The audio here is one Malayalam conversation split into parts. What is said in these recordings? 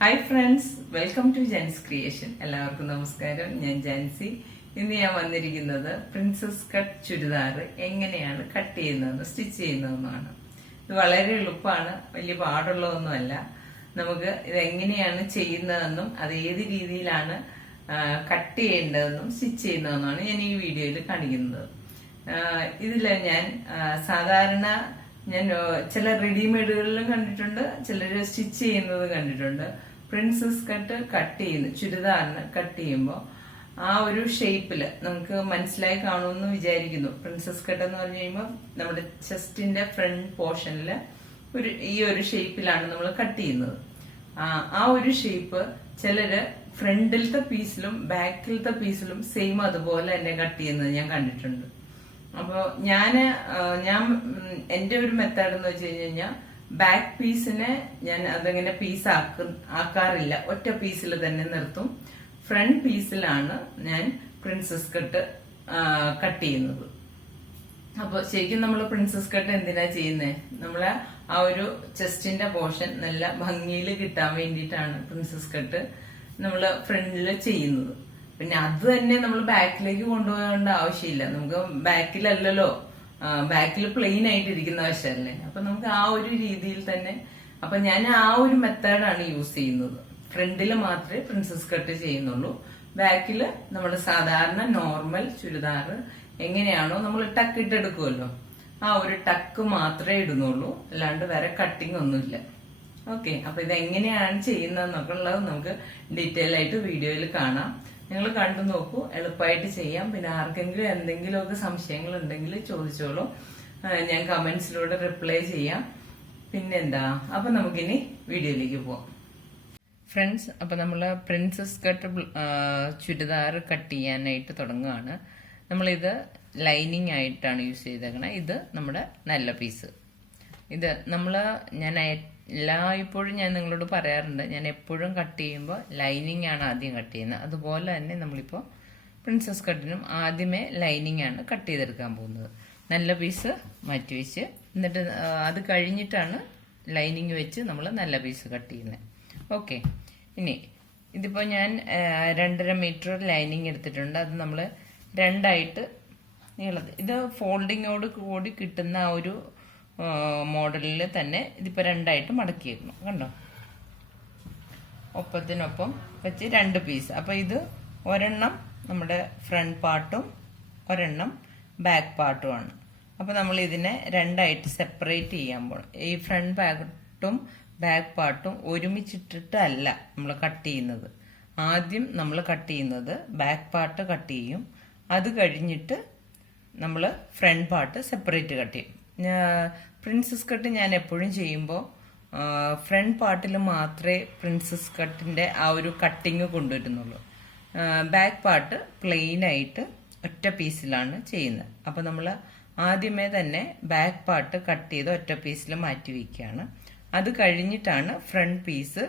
Hi friends, welcome to Jans Creation. എല്ലാവർക്കും നമസ്കാരം. ഞാൻ ജാൻസി. ഇന്ന് ഞാൻ വന്നിരിക്കുന്നത് പ്രിൻസസ് കട്ട് ചുരിദാർ എങ്ങനെയാണ് കട്ട് ചെയ്യുന്നതെന്ന് സ്റ്റിച്ച് ചെയ്യുന്നതെന്നാണ്. ഇത് വളരെ എളുപ്പമാണ്, വലിയ പാടുള്ളതൊന്നുമല്ല. നമുക്ക് ഇത് എങ്ങനെയാണ് ചെയ്യുന്നതെന്നും അത് ഏത് രീതിയിലാണ് കട്ട് ചെയ്യേണ്ടതെന്നും സ്റ്റിച്ച് ചെയ്യുന്നതെന്നാണ് ഞാൻ ഈ വീഡിയോയിൽ കാണിക്കുന്നത്. ഇതില് ഞാൻ സാധാരണ ചില റെഡിമെയ്ഡുകളിലും കണ്ടിട്ടുണ്ട്, ചിലര് സ്റ്റിച്ച് ചെയ്യുന്നത് കണ്ടിട്ടുണ്ട്. പ്രിൻസസ് കട്ട് ചെയ്യുന്നു, ചുരിദാറിന് കട്ട് ചെയ്യുമ്പോൾ ആ ഒരു ഷേപ്പില് നമുക്ക് മനസ്സിലായി കാണുമെന്ന് വിചാരിക്കുന്നു. പ്രിൻസസ് കട്ട് എന്ന് പറഞ്ഞു കഴിയുമ്പോൾ നമ്മുടെ ചെസ്റ്റിന്റെ ഫ്രണ്ട് പോർഷനില് ഈ ഒരു ഷേപ്പിലാണ് നമ്മൾ കട്ട് ചെയ്യുന്നത്. ആ ഒരു ഷേപ്പ് ചിലര് ഫ്രണ്ടിലത്തെ പീസിലും ബാക്കിലത്തെ പീസിലും സെയിം അതുപോലെ തന്നെ കട്ട് ചെയ്യുന്നത് ഞാൻ കണ്ടിട്ടുണ്ട്. അപ്പോ ഞാൻ എന്റെ ഒരു മെത്തേഡ് എന്ന് വെച്ച് കഴിഞ്ഞാൽ ബാക്ക് പീസിനെ ഞാൻ അതങ്ങനെ പീസ് ആക്കാറില്ല, ഒറ്റ പീസിൽ തന്നെ നിർത്തും. ഫ്രണ്ട് പീസിലാണ് ഞാൻ പ്രിൻസസ് കട്ട് ചെയ്യുന്നത്. അപ്പൊ ശരിക്കും നമ്മൾ പ്രിൻസസ് കട്ട് എന്തിനാ ചെയ്യുന്നത്? നമ്മളെ ആ ഒരു ചെസ്റ്റിന്റെ പോർഷൻ നല്ല ഭംഗിയിൽ കിട്ടാൻ വേണ്ടിയിട്ടാണ് പ്രിൻസസ് കട്ട് നമ്മള് ഫ്രണ്ടില് ചെയ്യുന്നത്. പിന്നെ അത് തന്നെ നമ്മൾ ബാക്കിലേക്ക് കൊണ്ടുപോകേണ്ട ആവശ്യമില്ല. നമുക്ക് ബാക്കിലല്ലല്ലോ, ബാക്കിൽ പ്ലെയിൻ ആയിട്ട് ഇരിക്കുന്ന വശമല്ലേ. അപ്പൊ നമുക്ക് ആ ഒരു രീതിയിൽ തന്നെ, അപ്പൊ ഞാൻ ആ ഒരു മെത്തേഡാണ് യൂസ് ചെയ്യുന്നത്. ഫ്രണ്ടില് മാത്രമേ പ്രിൻസസ് കട്ട് ചെയ്യുന്നുള്ളൂ. ബാക്കില് നമ്മുടെ സാധാരണ നോർമൽ ചുരിദാർ എങ്ങനെയാണോ നമ്മൾ ടക്ക് ഇട്ടെടുക്കുമല്ലോ, ആ ഒരു ടക്ക് മാത്രമേ ഇടുന്നുള്ളൂ, അല്ലാണ്ട് വേറെ കട്ടിങ് ഒന്നുമില്ല. ഓക്കെ, അപ്പൊ ഇത് എങ്ങനെയാണ് ചെയ്യുന്നതെന്നൊക്കെ ഉള്ളത് നമുക്ക് ഡീറ്റെയിൽ ആയിട്ട് വീഡിയോയിൽ കാണാം. നിങ്ങൾ കണ്ടു നോക്കൂ, എളുപ്പമായിട്ട് ചെയ്യാം. പിന്നെ ആർക്കെങ്കിലും എന്തെങ്കിലുമൊക്കെ സംശയങ്ങൾ ഉണ്ടെങ്കിൽ ചോദിച്ചോളൂ, ഞാൻ കമന്റ്സിലൂടെ റിപ്ലൈ ചെയ്യാം. പിന്നെന്താ, അപ്പൊ നമുക്കിനി വീഡിയോയിലേക്ക് പോവാം. ഫ്രണ്ട്സ്, അപ്പൊ നമ്മള് പ്രിൻസസ് കട്ട് ചുരിദാർ കട്ട് ചെയ്യാനായിട്ട് തുടങ്ങുകയാണ്. നമ്മളിത് ലൈനിങ് ആയിട്ടാണ് യൂസ് ചെയ്തേക്കണേ. ഇത് നമ്മുടെ നല്ല പീസ്. ഇത് ഞാൻ എല്ലായ്പ്പോഴും ഞാൻ നിങ്ങളോട് പറയാറുണ്ട്, ഞാൻ എപ്പോഴും കട്ട് ചെയ്യുമ്പോൾ ലൈനിങ് ആണ് ആദ്യം കട്ട് ചെയ്യുന്നത്. അതുപോലെ തന്നെ നമ്മളിപ്പോൾ പ്രിൻസസ് കട്ടിനും ആദ്യമേ ലൈനിങ് ആണ് കട്ട് ചെയ്തെടുക്കാൻ പോകുന്നത്. നല്ല പീസ് മാറ്റി വെച്ച്, എന്നിട്ട് അത് കഴിഞ്ഞിട്ടാണ് ലൈനിങ് വെച്ച് നമ്മൾ നല്ല പീസ് കട്ട് ചെയ്യുന്നത്. ഓക്കെ, ഇനി ഇതിപ്പോൾ ഞാൻ 2.5 മീറ്റർ ലൈനിങ് എടുത്തിട്ടുണ്ട്. അത് നമ്മൾ രണ്ടായിട്ട് നീളത്തിൽ, ഇത് ഫോൾഡിങ്ങോട് കൂടി കിട്ടുന്ന ആ ഒരു മോഡലിൽ തന്നെ ഇതിപ്പോൾ രണ്ടായിട്ട് മടക്കിയേക്കണം. കണ്ടോ, ഒപ്പത്തിനൊപ്പം വെച്ച് 2 പീസ്. അപ്പൊ ഇത് ഒരെണ്ണം നമ്മുടെ ഫ്രണ്ട് പാർട്ടും ഒരെണ്ണം ബാക്ക് പാർട്ടുമാണ്. അപ്പൊ നമ്മൾ ഇതിനെ രണ്ടായിട്ട് സെപ്പറേറ്റ് ചെയ്യാൻ പോകണം. ഈ ഫ്രണ്ട് പാർട്ടും ബാക്ക് പാർട്ടും ഒരുമിച്ചിട്ടിട്ടല്ല നമ്മൾ കട്ട് ചെയ്യുന്നത്. ആദ്യം നമ്മൾ കട്ട് ചെയ്യുന്നത് ബാക്ക് പാർട്ട് കട്ട് ചെയ്യും, അത് കഴിഞ്ഞിട്ട് നമ്മൾ ഫ്രണ്ട് പാർട്ട് സെപ്പറേറ്റ് കട്ട് ചെയ്യും. പ്രിൻസസ് കട്ട് ഞാൻ എപ്പോഴും ചെയ്യുമ്പോൾ ഫ്രണ്ട് പാർട്ടിൽ മാത്രമേ പ്രിൻസസ് കട്ടിന്റെ ആ ഒരു കട്ടിങ് കൊണ്ടുവരുന്നുള്ളൂ. ബാക്ക് പാർട്ട് പ്ലെയിൻ ആയിട്ട് ഒറ്റ പീസിലാണ് ചെയ്യുന്നത്. അപ്പൊ നമ്മൾ ആദ്യമേ തന്നെ ബാക്ക് പാർട്ട് കട്ട് ചെയ്ത് ഒറ്റ പീസിൽ മാറ്റി വയ്ക്കുകയാണ്. അത് കഴിഞ്ഞിട്ടാണ് ഫ്രണ്ട് പീസ്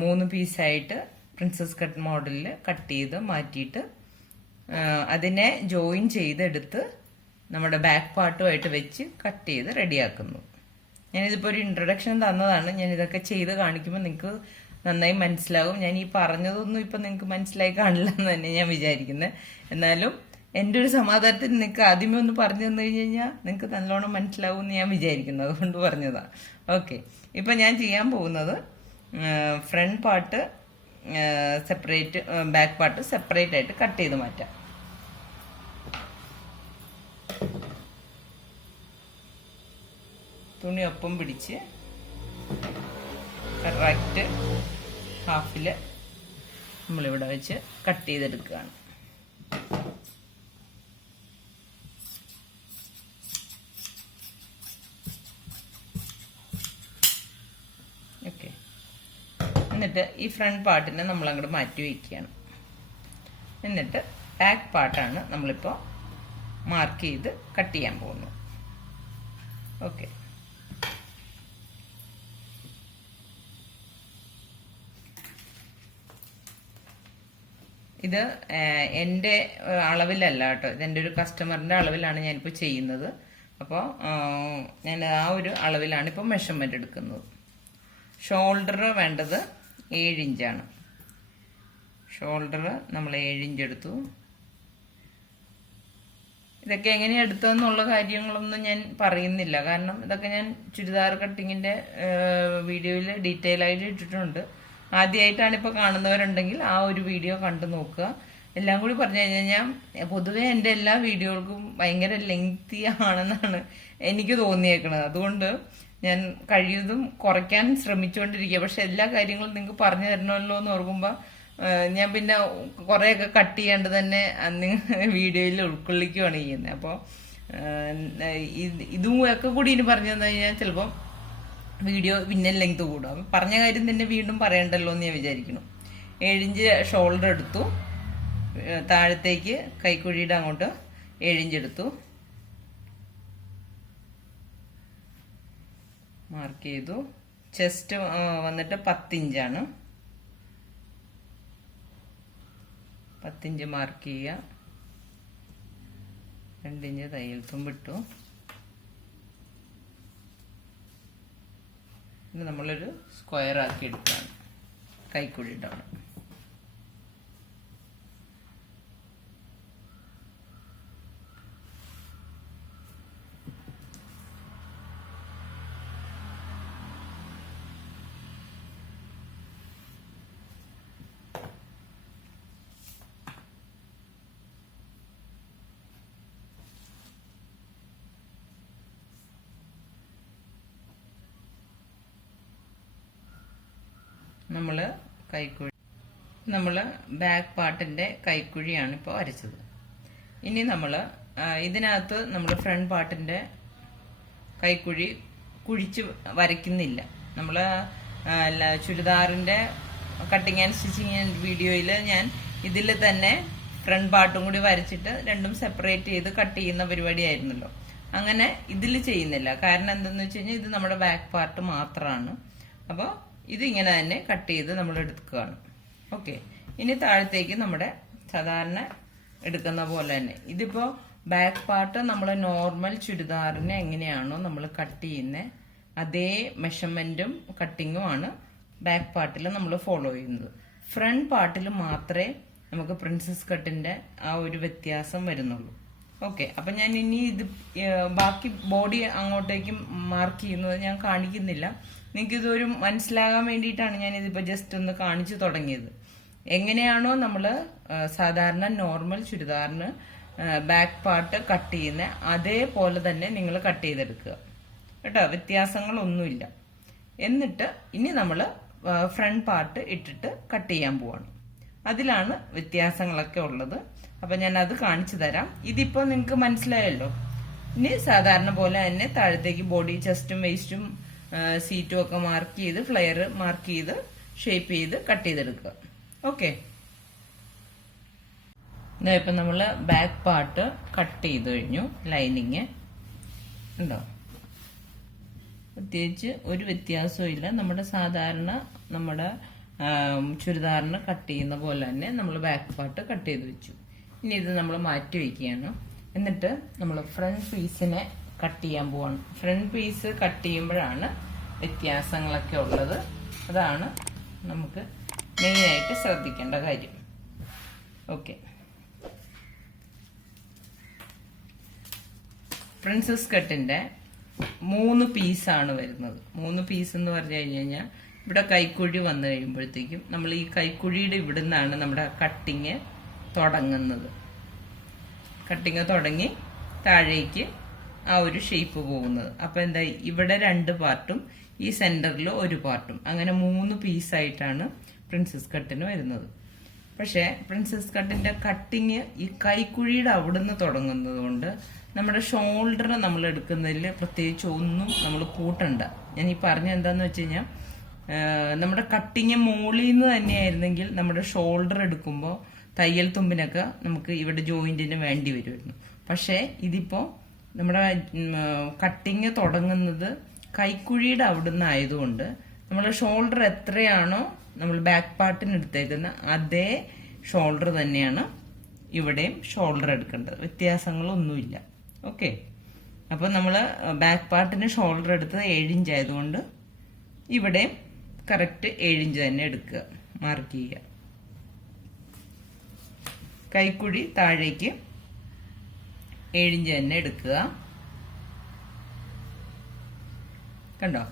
3 പീസായിട്ട് പ്രിൻസസ് കട്ട് മോഡലിൽ കട്ട് ചെയ്ത് മാറ്റിയിട്ട് അതിനെ ജോയിൻ ചെയ്തെടുത്ത് നമ്മുടെ ബാക്ക് പാർട്ടുമായിട്ട് വെച്ച് കട്ട് ചെയ്ത് റെഡിയാക്കുന്നു. ഞാനിതിപ്പോൾ ഒരു ഇൻട്രൊഡക്ഷൻ തന്നതാണ്. ഞാൻ ഇതൊക്കെ ചെയ്ത് കാണിക്കുമ്പോൾ നിങ്ങൾക്ക് നന്നായി മനസ്സിലാവും. ഞാൻ ഈ പറഞ്ഞതൊന്നും ഇപ്പം നിങ്ങൾക്ക് മനസ്സിലായി കാണില്ല എന്ന് തന്നെ ഞാൻ വിചാരിക്കുന്നത്. എന്നാലും എൻ്റെ ഒരു സമാധാനത്തിന് നിങ്ങൾക്ക് ആദ്യമേ ഒന്ന് പറഞ്ഞു തന്നു കഴിഞ്ഞാൽ നിങ്ങൾക്ക് നല്ലോണം മനസ്സിലാവും എന്ന് ഞാൻ വിചാരിക്കുന്നു, അതുകൊണ്ട് പറഞ്ഞതാണ്. ഓക്കെ, ഇപ്പം ഞാൻ ചെയ്യാൻ പോകുന്നത് front part separate, back part separate ആയിട്ട് കട്ട് ചെയ്ത് മാറ്റാം. തുണി ഒപ്പം പിടിച്ച് കറക്റ്റ് ഹാഫില് നമ്മളിവിടെ വെച്ച് കട്ട് ചെയ്തെടുക്കുകയാണ്. ഓക്കെ, എന്നിട്ട് ഈ ഫ്രണ്ട് പാർട്ടിനെ നമ്മൾ അങ്ങോട്ട് മാറ്റി വയ്ക്കുകയാണ്. എന്നിട്ട് ബാക്ക് പാർട്ടാണ് നമ്മളിപ്പോൾ മാർക്ക് ചെയ്ത് കട്ട് ചെയ്യാൻ പോകുന്നത്. ഓക്കെ, ഇത് എൻ്റെ അളവിലല്ല കേട്ടോ, ഇതെൻ്റെ ഒരു കസ്റ്റമറിൻ്റെ അളവിലാണ് ഞാനിപ്പോൾ ചെയ്യുന്നത്. അപ്പോൾ ഞാൻ ആ ഒരു അളവിലാണ് ഇപ്പോൾ മെഷർമെൻ്റ് എടുക്കുന്നത്. ഷോൾഡർ വേണ്ടത് 7 ഇഞ്ചാണ്. ഷോൾഡർ നമ്മൾ 7 ഇഞ്ച് എടുത്തു. ഇതൊക്കെ എങ്ങനെയാണ് എടുത്തതെന്നുള്ള കാര്യങ്ങളൊന്നും ഞാൻ പറയുന്നില്ല, കാരണം ഇതൊക്കെ ഞാൻ ചുരിദാർ കട്ടിങ്ങിൻ്റെ വീഡിയോയിൽ ഡീറ്റെയിൽ ആയിട്ട് ഇട്ടിട്ടുണ്ട്. ആദ്യമായിട്ടാണ് ഇപ്പോൾ കാണുന്നവരുണ്ടെങ്കിൽ ആ ഒരു വീഡിയോ കണ്ടു നോക്കുക. എല്ലാം കൂടി പറഞ്ഞു കഴിഞ്ഞാൽ പൊതുവേ എൻ്റെ എല്ലാ വീഡിയോകൾക്കും ഭയങ്കര ലെങ്തി ആണെന്നാണ് എനിക്ക് തോന്നിയേക്കുന്നത്. അതുകൊണ്ട് ഞാൻ കഴിയുന്നതും കുറയ്ക്കാൻ ശ്രമിച്ചുകൊണ്ടിരിക്കുക. പക്ഷെ എല്ലാ കാര്യങ്ങളും നിങ്ങൾക്ക് പറഞ്ഞു തരണമല്ലോ എന്ന് ഓർക്കുമ്പോൾ ഞാൻ പിന്നെ കുറേയൊക്കെ കട്ട് ചെയ്യാണ്ട് തന്നെ അന്ന് വീഡിയോയിൽ ഉൾക്കൊള്ളിക്കുകയാണ് ചെയ്യുന്നത്. അപ്പോൾ ഇതും ഒക്കെ കൂടി ഇനി പറഞ്ഞു തന്നു കഴിഞ്ഞാൽ ചിലപ്പോൾ വീഡിയോ പിന്നെ ലെങ്ത് കൂടും. അപ്പം പറഞ്ഞ കാര്യം തന്നെ വീണ്ടും പറയണ്ടല്ലോ എന്ന് ഞാൻ വിചാരിക്കുന്നു. 7 ഇഞ്ച് ഷോൾഡർ എടുത്തു. താഴത്തേക്ക് കൈക്കുഴിയുടെ അങ്ങോട്ട് 7 ഇഞ്ച് എടുത്തു, മാർക്ക് ചെയ്തു. ചെസ്റ്റ് വന്നിട്ട് 10 ഇഞ്ചാണ്. 10 ഇഞ്ച് മാർക്ക് ചെയ്യുക. 2 ഇഞ്ച് തയ്യൽ തുമ്പിട്ടു. ഇത് നമ്മളൊരു സ്ക്വയർ ആക്കി എടുക്കുകയാണ് കൈക്കുഴിയുടെ അവിടെ. നമ്മൾ ബാക്ക് പാർട്ടിന്റെ കൈക്കുഴിയാണ് ഇപ്പോൾ വരച്ചത്. ഇനി നമ്മൾ ഇതിനകത്ത് നമ്മൾ ഫ്രണ്ട് പാർട്ടിന്റെ കൈക്കുഴി കുഴിച്ച് വരയ്ക്കുന്നില്ല. നമ്മൾ ചുരിദാറിന്റെ കട്ടിങ് ആൻഡ് സ്റ്റിച്ചിങ് വീഡിയോയിൽ ഞാൻ ഇതിൽ തന്നെ ഫ്രണ്ട് പാർട്ടും കൂടി വരച്ചിട്ട് രണ്ടും സെപ്പറേറ്റ് ചെയ്ത് കട്ട് ചെയ്യുന്ന പരിപാടിയായിരുന്നല്ലോ. അങ്ങനെ ഇതിൽ ചെയ്യുന്നില്ല. കാരണം എന്തെന്ന് വെച്ച് കഴിഞ്ഞാൽ ഇത് നമ്മുടെ ബാക്ക് പാർട്ട് മാത്രമാണ്. അപ്പോൾ ഇതിങ്ങനെ തന്നെ കട്ട് ചെയ്ത് നമ്മൾ എടുക്കുകയാണ്. ഓക്കെ, ഇനി താഴത്തേക്ക് നമ്മുടെ സാധാരണ എടുക്കുന്ന പോലെ തന്നെ ഇതിപ്പോൾ ബാക്ക് പാർട്ട് നമ്മൾ നോർമൽ ചുരിദാറിന് എങ്ങനെയാണോ നമ്മൾ കട്ട് ചെയ്യുന്നത് അതേ മെഷർമെന്റും കട്ടിങ്ങുമാണ് ബാക്ക് പാർട്ടിൽ നമ്മൾ ഫോളോ ചെയ്യുന്നത്. ഫ്രണ്ട് പാർട്ടിൽ മാത്രമേ നമുക്ക് പ്രിൻസസ് കട്ടിന്റെ ആ ഒരു വ്യത്യാസം വരുന്നുള്ളൂ. ഓക്കെ, അപ്പൊ ഞാൻ ഇനി ഇത് ബാക്കി ബോഡി അങ്ങോട്ടേക്ക് മാർക്ക് ചെയ്യുന്നത് ഞാൻ കാണിക്കുന്നില്ല. നിങ്ങൾക്ക് ഇതൊരു മനസ്സിലാകാൻ വേണ്ടിയിട്ടാണ് ഞാൻ ഇതിപ്പോൾ ജസ്റ്റ് ഒന്ന് കാണിച്ചു തുടങ്ങിയത്. എങ്ങനെയാണോ നമ്മൾ സാധാരണ നോർമൽ ചുരിദാറിന് ബാക്ക് പാർട്ട് കട്ട് ചെയ്യുന്ന അതേപോലെ തന്നെ നിങ്ങൾ കട്ട് ചെയ്തെടുക്കുക കേട്ടോ, വ്യത്യാസങ്ങളൊന്നുമില്ല. എന്നിട്ട് ഇനി നമ്മൾ ഫ്രണ്ട് പാർട്ട് ഇട്ടിട്ട് കട്ട് ചെയ്യാൻ പോവാണ്. അതിലാണ് വ്യത്യാസങ്ങളൊക്കെ ഉള്ളത്. അപ്പം ഞാൻ അത് കാണിച്ചു തരാം. ഇതിപ്പോൾ നിങ്ങൾക്ക് മനസ്സിലായല്ലോ. ഇനി സാധാരണ പോലെ തന്നെ താഴത്തേക്ക് ബോഡി ചെസ്റ്റും വേസ്റ്റും സീറ്റും ഒക്കെ മാർക്ക് ചെയ്ത് ഫ്ലെയർ മാർക്ക് ചെയ്ത് ഷേപ്പ് ചെയ്ത് കട്ട് ചെയ്തെടുക്കുക. ഓക്കെ, ഇപ്പം നമ്മൾ ബാക്ക് പാർട്ട് കട്ട് ചെയ്ത് കഴിഞ്ഞു. ലൈനിങ് ഉണ്ടോ, പ്രത്യേകിച്ച് ഒരു വ്യത്യാസവും ഇല്ല. നമ്മുടെ സാധാരണ നമ്മുടെ ചുരിദാറിന് കട്ട് ചെയ്യുന്ന പോലെ തന്നെ നമ്മൾ ബാക്ക് പാർട്ട് കട്ട് ചെയ്ത് വെച്ചു. ഇനി ഇത് നമ്മൾ മാറ്റി വയ്ക്കുകയാണ്. എന്നിട്ട് നമ്മൾ ഫ്രണ്ട് പീസിനെ കട്ട് ചെയ്യാൻ പോവാണ്. ഫ്രണ്ട് പീസ് കട്ട് ചെയ്യുമ്പോഴാണ് വ്യത്യാസങ്ങളൊക്കെ ഉള്ളത്. അതാണ് നമുക്ക് മെയിനായിട്ട് ശ്രദ്ധിക്കേണ്ട കാര്യം. ഓക്കെ, പ്രിൻസസ് കട്ടിന്റെ 3 പീസാണ് വരുന്നത്. 3 പീസ് എന്ന് പറഞ്ഞു കഴിഞ്ഞാൽ ഇവിടെ കൈക്കുഴി വന്നു കഴിയുമ്പോഴത്തേക്കും നമ്മൾ ഈ കൈക്കുഴിയുടെ ഇവിടെ നിന്നാണ് നമ്മുടെ കട്ടിങ് തുടങ്ങുന്നത്. കട്ടിങ് തുടങ്ങി താഴേക്ക് ആ ഒരു ഷേപ്പ് പോകുന്നത്. അപ്പൊ എന്താ, ഇവിടെ 2 പാർട്ടും ഈ സെന്ററിൽ 1 പാർട്ടും, അങ്ങനെ 3 പീസായിട്ടാണ് പ്രിൻസസ് കട്ടിന് വരുന്നത്. പക്ഷെ പ്രിൻസസ് കട്ടിന്റെ കട്ടിങ് ഈ കൈക്കുഴിയുടെ അവിടുന്ന് തുടങ്ങുന്നത് കൊണ്ട് നമ്മുടെ ഷോൾഡർ നമ്മൾ എടുക്കുന്നതിൽ പ്രത്യേകിച്ച് ഒന്നും നമ്മൾ കൂട്ടണ്ട. ഞാൻ ഈ പറഞ്ഞ എന്താന്ന് വെച്ച് കഴിഞ്ഞാൽ നമ്മുടെ കട്ടിങ് മോളിൽ നിന്ന് തന്നെയായിരുന്നെങ്കിൽ നമ്മുടെ ഷോൾഡർ എടുക്കുമ്പോൾ തയ്യൽ തുമ്പിനൊക്കെ നമുക്ക് ഇവിടെ ജോയിന്റിന് വേണ്ടി വരുമായിരുന്നു. പക്ഷേ ഇതിപ്പോൾ നമ്മുടെ കട്ടിങ് തുടങ്ങുന്നത് കൈക്കുഴിയുടെ അവിടുന്ന് ആയതുകൊണ്ട് നമ്മൾ ഷോൾഡർ എത്രയാണോ നമ്മൾ ബാക്ക് പാർട്ടിന് എടുത്തേക്കുന്ന അതേ ഷോൾഡർ തന്നെയാണ് ഇവിടെയും ഷോൾഡർ എടുക്കേണ്ടത്. വ്യത്യാസങ്ങളൊന്നുമില്ല. ഓക്കെ, അപ്പോൾ നമ്മൾ ബാക്ക് പാർട്ടിന് ഷോൾഡർ എടുത്തത് 7 ഇഞ്ച് ആയതുകൊണ്ട് ഇവിടെയും കറക്റ്റ് 7 ഇഞ്ച് തന്നെ എടുക്കുക, മാർക്ക് ചെയ്യുക. കൈക്കുഴി താഴേക്ക് 7 ഇഞ്ച് തന്നെ എടുക്കുക. കണ്ടോ,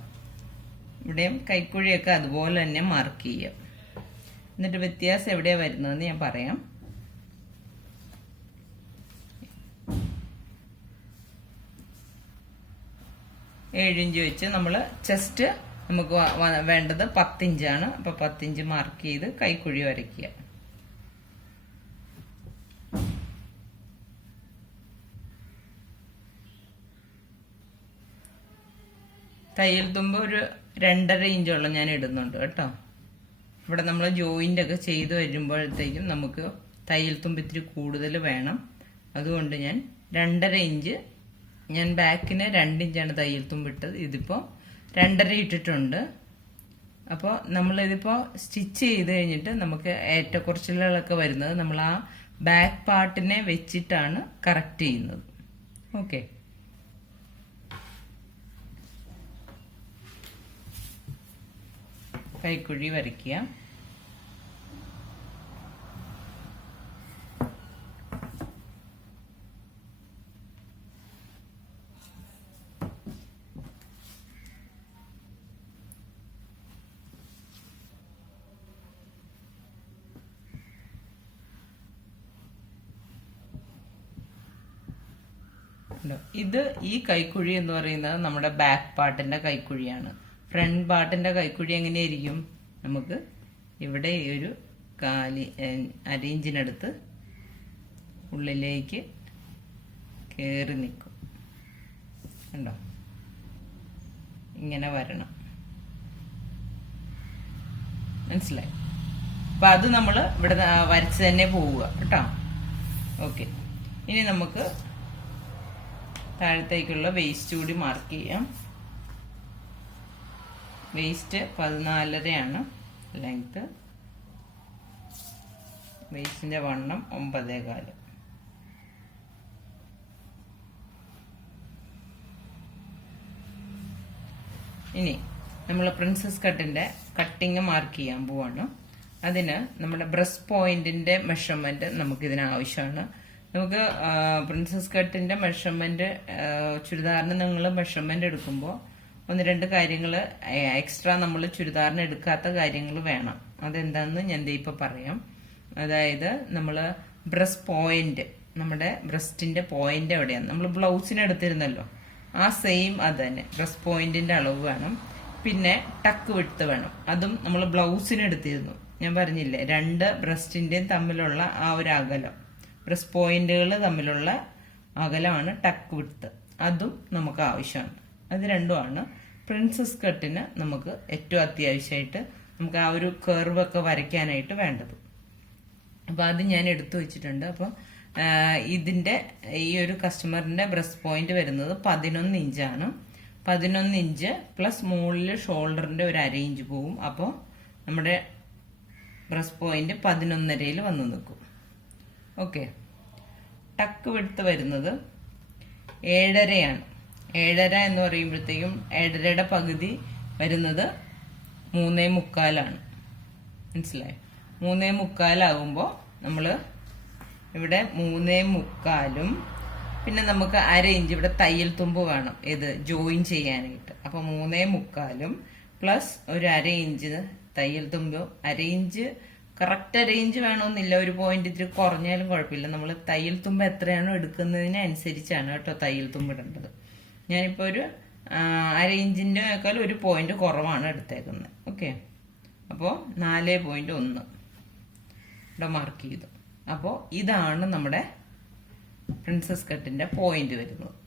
ഇവിടെയും കൈക്കുഴിയൊക്കെ അതുപോലെ തന്നെ മാർക്ക് ചെയ്യുക. എന്നിട്ട് വ്യത്യാസം എവിടെയാണ് വരുന്നതെന്ന് ഞാൻ പറയാം. ഏഴിഞ്ച് വെച്ച് നമ്മൾ ചെസ്റ്റ് നമുക്ക് വേണ്ടത് 10 ഇഞ്ചാണ്. അപ്പോൾ 10 ഇഞ്ച് മാർക്ക് ചെയ്ത് കൈക്കുഴി വരയ്ക്കുക. തയ്യൽ തുമ്പ് ഒരു 2.5 ഇഞ്ചോളം ഞാൻ ഇടുന്നുണ്ട് കേട്ടോ. ഇവിടെ നമ്മൾ ജോയിന്റ് ഒക്കെ ചെയ്ത് വരുമ്പോഴത്തേക്കും നമുക്ക് തയ്യൽ തുമ്പ് ഇത്തിരി കൂടുതൽ വേണം. അതുകൊണ്ട് ഞാൻ 2.5 ഇഞ്ച്, ഞാൻ ബാക്കിന് 2 ഇഞ്ചാണ് തയ്യൽ തുമ്പ് ഇട്ടത്. ഇതിപ്പോൾ 2.5 ഇട്ടിട്ടുണ്ട്. അപ്പോൾ നമ്മളിതിപ്പോൾ സ്റ്റിച്ച് ചെയ്ത് കഴിഞ്ഞിട്ട് നമുക്ക് ഏറ്റക്കുറച്ചിലുകളൊക്കെ വരുന്നത് നമ്മൾ ആ ബാക്ക് പാർട്ടിനെ വെച്ചിട്ടാണ് കറക്റ്റ് ചെയ്യുന്നത്. ഓക്കെ, കൈക്കുഴി വരയ്ക്കുക. ഇത് ഈ കൈക്കുഴി എന്ന് പറയുന്നത് നമ്മുടെ ബാക്ക് പാർട്ടിന്റെ കൈക്കുഴിയാണ്. ഫ്രണ്ട് പാർട്ടിന്റെ കൈക്കുഴി എങ്ങനെയായിരിക്കും? നമുക്ക് ഇവിടെ ഒരു 1/4 ഇഞ്ചിനടുത്ത് ഉള്ളിലേക്ക് കയറി നിൽക്കും. കണ്ടോ, ഇങ്ങനെ വരണം. മനസ്സിലായി? അപ്പൊ അത് നമ്മൾ ഇവിടെ വരച്ച് തന്നെ പോവുക കേട്ടോ. ഓക്കെ, ഇനി നമുക്ക് താഴത്തേക്കുള്ള വേസ്റ്റ് കൂടി മാർക്ക് ചെയ്യാം. വേസ്റ്റ് 14.5 ലെങ്ത്, വേസ്റ്റിന്റെ വണ്ണം 9.25. ഇനി നമ്മൾ പ്രിൻസസ് കട്ടിന്റെ കട്ടിങ് മാർക്ക് ചെയ്യാൻ പോവാണ്. അതിന് നമ്മുടെ ബ്രസ്റ്റ് പോയിന്റിന്റെ മെഷർമെന്റ് നമുക്ക് ഇതിന് ആവശ്യമാണ്. നമുക്ക് പ്രിൻസസ് കട്ടിന്റെ മെഷർമെന്റ്, ചുരിദാറിന് നിങ്ങൾ മെഷർമെന്റ് എടുക്കുമ്പോൾ 1-2 കാര്യങ്ങൾ എക്സ്ട്രാ നമ്മൾ ചുരിദാറിന് എടുക്കാത്ത കാര്യങ്ങൾ വേണം. അതെന്താന്ന് ഞാൻ ഇപ്പൊ പറയാം. അതായത് നമ്മൾ ബ്രസ്റ്റ് പോയിന്റ്, നമ്മുടെ ബ്രസ്റ്റിന്റെ പോയിന്റ് എവിടെയാണ് നമ്മൾ ബ്ലൗസിന് എടുത്തിരുന്നല്ലോ, ആ സെയിം അത് തന്നെ ബ്രസ്റ്റ് പോയിന്റിന്റെ അളവ് വേണം. പിന്നെ ടക്ക് വിട്ട് വേണം, അതും നമ്മൾ ബ്ലൗസിന് എടുത്തിരുന്നു. ഞാൻ പറഞ്ഞില്ലേ, 2 ബ്രസ്റ്റിന്റെയും തമ്മിലുള്ള ആ ഒരു അകലം, ബ്രസ്റ്റ് പോയിന്റുകൾ തമ്മിലുള്ള അകലമാണ് ടക്ക് വിട്ട്, അതും നമുക്ക് ആവശ്യമാണ്. അത് രണ്ടുമാണ് പ്രിൻസസ് കട്ടിന് നമുക്ക് ഏറ്റവും അത്യാവശ്യമായിട്ട് നമുക്ക് ആ ഒരു കർവ് ഒക്കെ വരയ്ക്കാനായിട്ട് വേണ്ടത്. അപ്പൊ അത് ഞാൻ എടുത്തു വെച്ചിട്ടുണ്ട്. അപ്പൊ ഇതിന്റെ ഈ ഒരു കസ്റ്റമറിന്റെ ബ്രസ്റ്റ് പോയിന്റ് വരുന്നത് 11 ഇഞ്ചാണ്. 11 ഇഞ്ച് പ്ലസ് മുകളിൽ ഷോൾഡറിന്റെ ഒരു 1/2 ഇഞ്ച് പോവും. അപ്പോൾ നമ്മുടെ ബ്രസ്റ്റ് പോയിന്റ് 11.5 വന്ന് നിൽക്കും. ഓക്കെ, ടക്ക് വിട്ട് വരുന്നത് 7.5 7.5 എന്ന് പറയുമ്പോഴത്തേക്കും 7.5യുടെ പകുതി വരുന്നത് 3.25. മനസ്സിലായോ? 3.25 ആകുമ്പോൾ നമ്മൾ ഇവിടെ 3.25 പിന്നെ നമുക്ക് 1/2 ഇഞ്ച് ഇവിടെ തയ്യൽ തുമ്പ് വേണം, ഇത് ജോയിൻ ചെയ്യാനായിട്ട്. അപ്പൊ 3.25 പ്ലസ് ഒരു 1/2 ഇഞ്ച് തയ്യൽ തുമ്പ്. 1/2 ഇഞ്ച് കറക്റ്റ് 1/2 ഇഞ്ച് വേണമെന്നില്ല, ഒരു പോയിന്റ് ഇത്തിരി കുറഞ്ഞാലും കുഴപ്പമില്ല. നമ്മൾ തയ്യൽ തുമ്പ് എത്രയാണോ എടുക്കുന്നതിനനുസരിച്ചാണ് കേട്ടോ തയ്യൽ തുമ്പ് ഇടേണ്ടത്. ഞാനിപ്പോൾ ഒരു 1/2 ഇഞ്ചിന്റെ ഒക്കെ ഒരു പോയിന്റ് കുറവാണ് എടുത്തേക്കുന്നത്. ഓക്കെ, അപ്പോൾ 4.1 ഇവിടെ മാർക്ക് ചെയ്തു. അപ്പോൾ ഇതാണ് നമ്മുടെ പ്രിൻസസ് കട്ടിന്റെ പോയിന്റ് വരുന്നത്.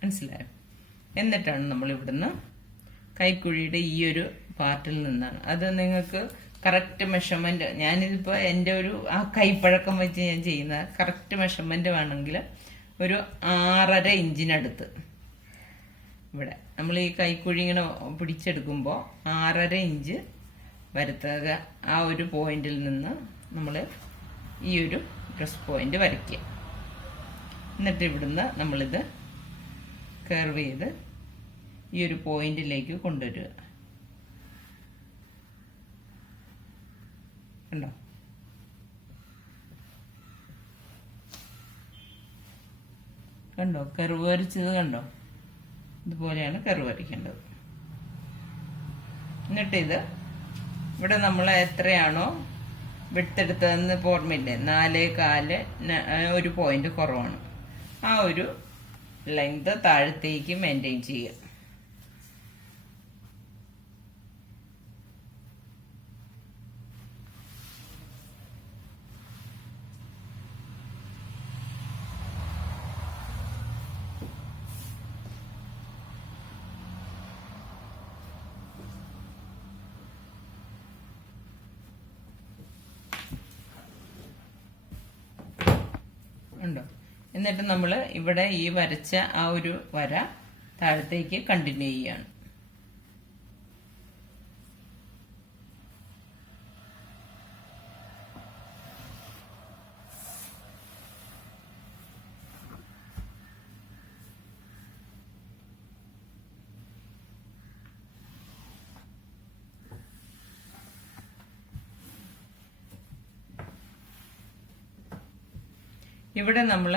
മനസ്സിലായോ? എന്നിട്ടാണ് നമ്മൾ ഇവിടുന്ന് കൈക്കുഴിയുടെ ഈ ഒരു പാർട്ടിൽ നിന്നാണ് അത് നിങ്ങൾക്ക് കറക്റ്റ് മെഷർമെന്റ്, ഞാനിതിപ്പോ എൻ്റെ ഒരു ആ കൈപ്പഴക്കം വെച്ച് ഞാൻ ചെയ്യുന്ന കറക്റ്റ് മെഷർമെന്റ് വേണമെങ്കിൽ ഒരു 6.5 ഇഞ്ചിനടുത്ത് ഇവിടെ നമ്മൾ ഈ കൈക്കുഴി ഇങ്ങനെ പിടിച്ചെടുക്കുമ്പോൾ 6.5 ഇഞ്ച് വരുത്തുക. ആ ഒരു പോയിന്റിൽ നിന്ന് നമ്മൾ ഈ ഒരു ബ്രസ്റ്റ് പോയിന്റ് വരയ്ക്കുക. എന്നിട്ട് ഇവിടുന്ന് നമ്മളിത് കർവ് ചെയ്ത് ഈ ഒരു പോയിന്റിലേക്ക് കൊണ്ടുവരിക. കണ്ടോ? കണ്ടോ കർവ് വരച്ചത് കണ്ടോ? ഇതുപോലെയാണ് കർവ് വരയ്ക്കേണ്ടത്. എന്നിട്ട് ഇത് ഇവിടെ നമ്മൾ എത്രയാണോ വിട്ടെടുത്തതെന്ന് ഓർമ്മയില്ലേ, 4.4 ഒരു പോയിന്റ് കുറവാണ്. ആ ഒരു ലെങ്ത് താഴത്തേക്ക് മെയിൻറ്റെയിൻ ചെയ്യുക. ഉണ്ടോ? എന്നിട്ട് നമ്മൾ ഇവിടെ ഈ വരച്ച ആ ഒരു വര താഴത്തേക്ക് കണ്ടിന്യൂ ചെയ്യാണ്. ഇവിടെ നമ്മൾ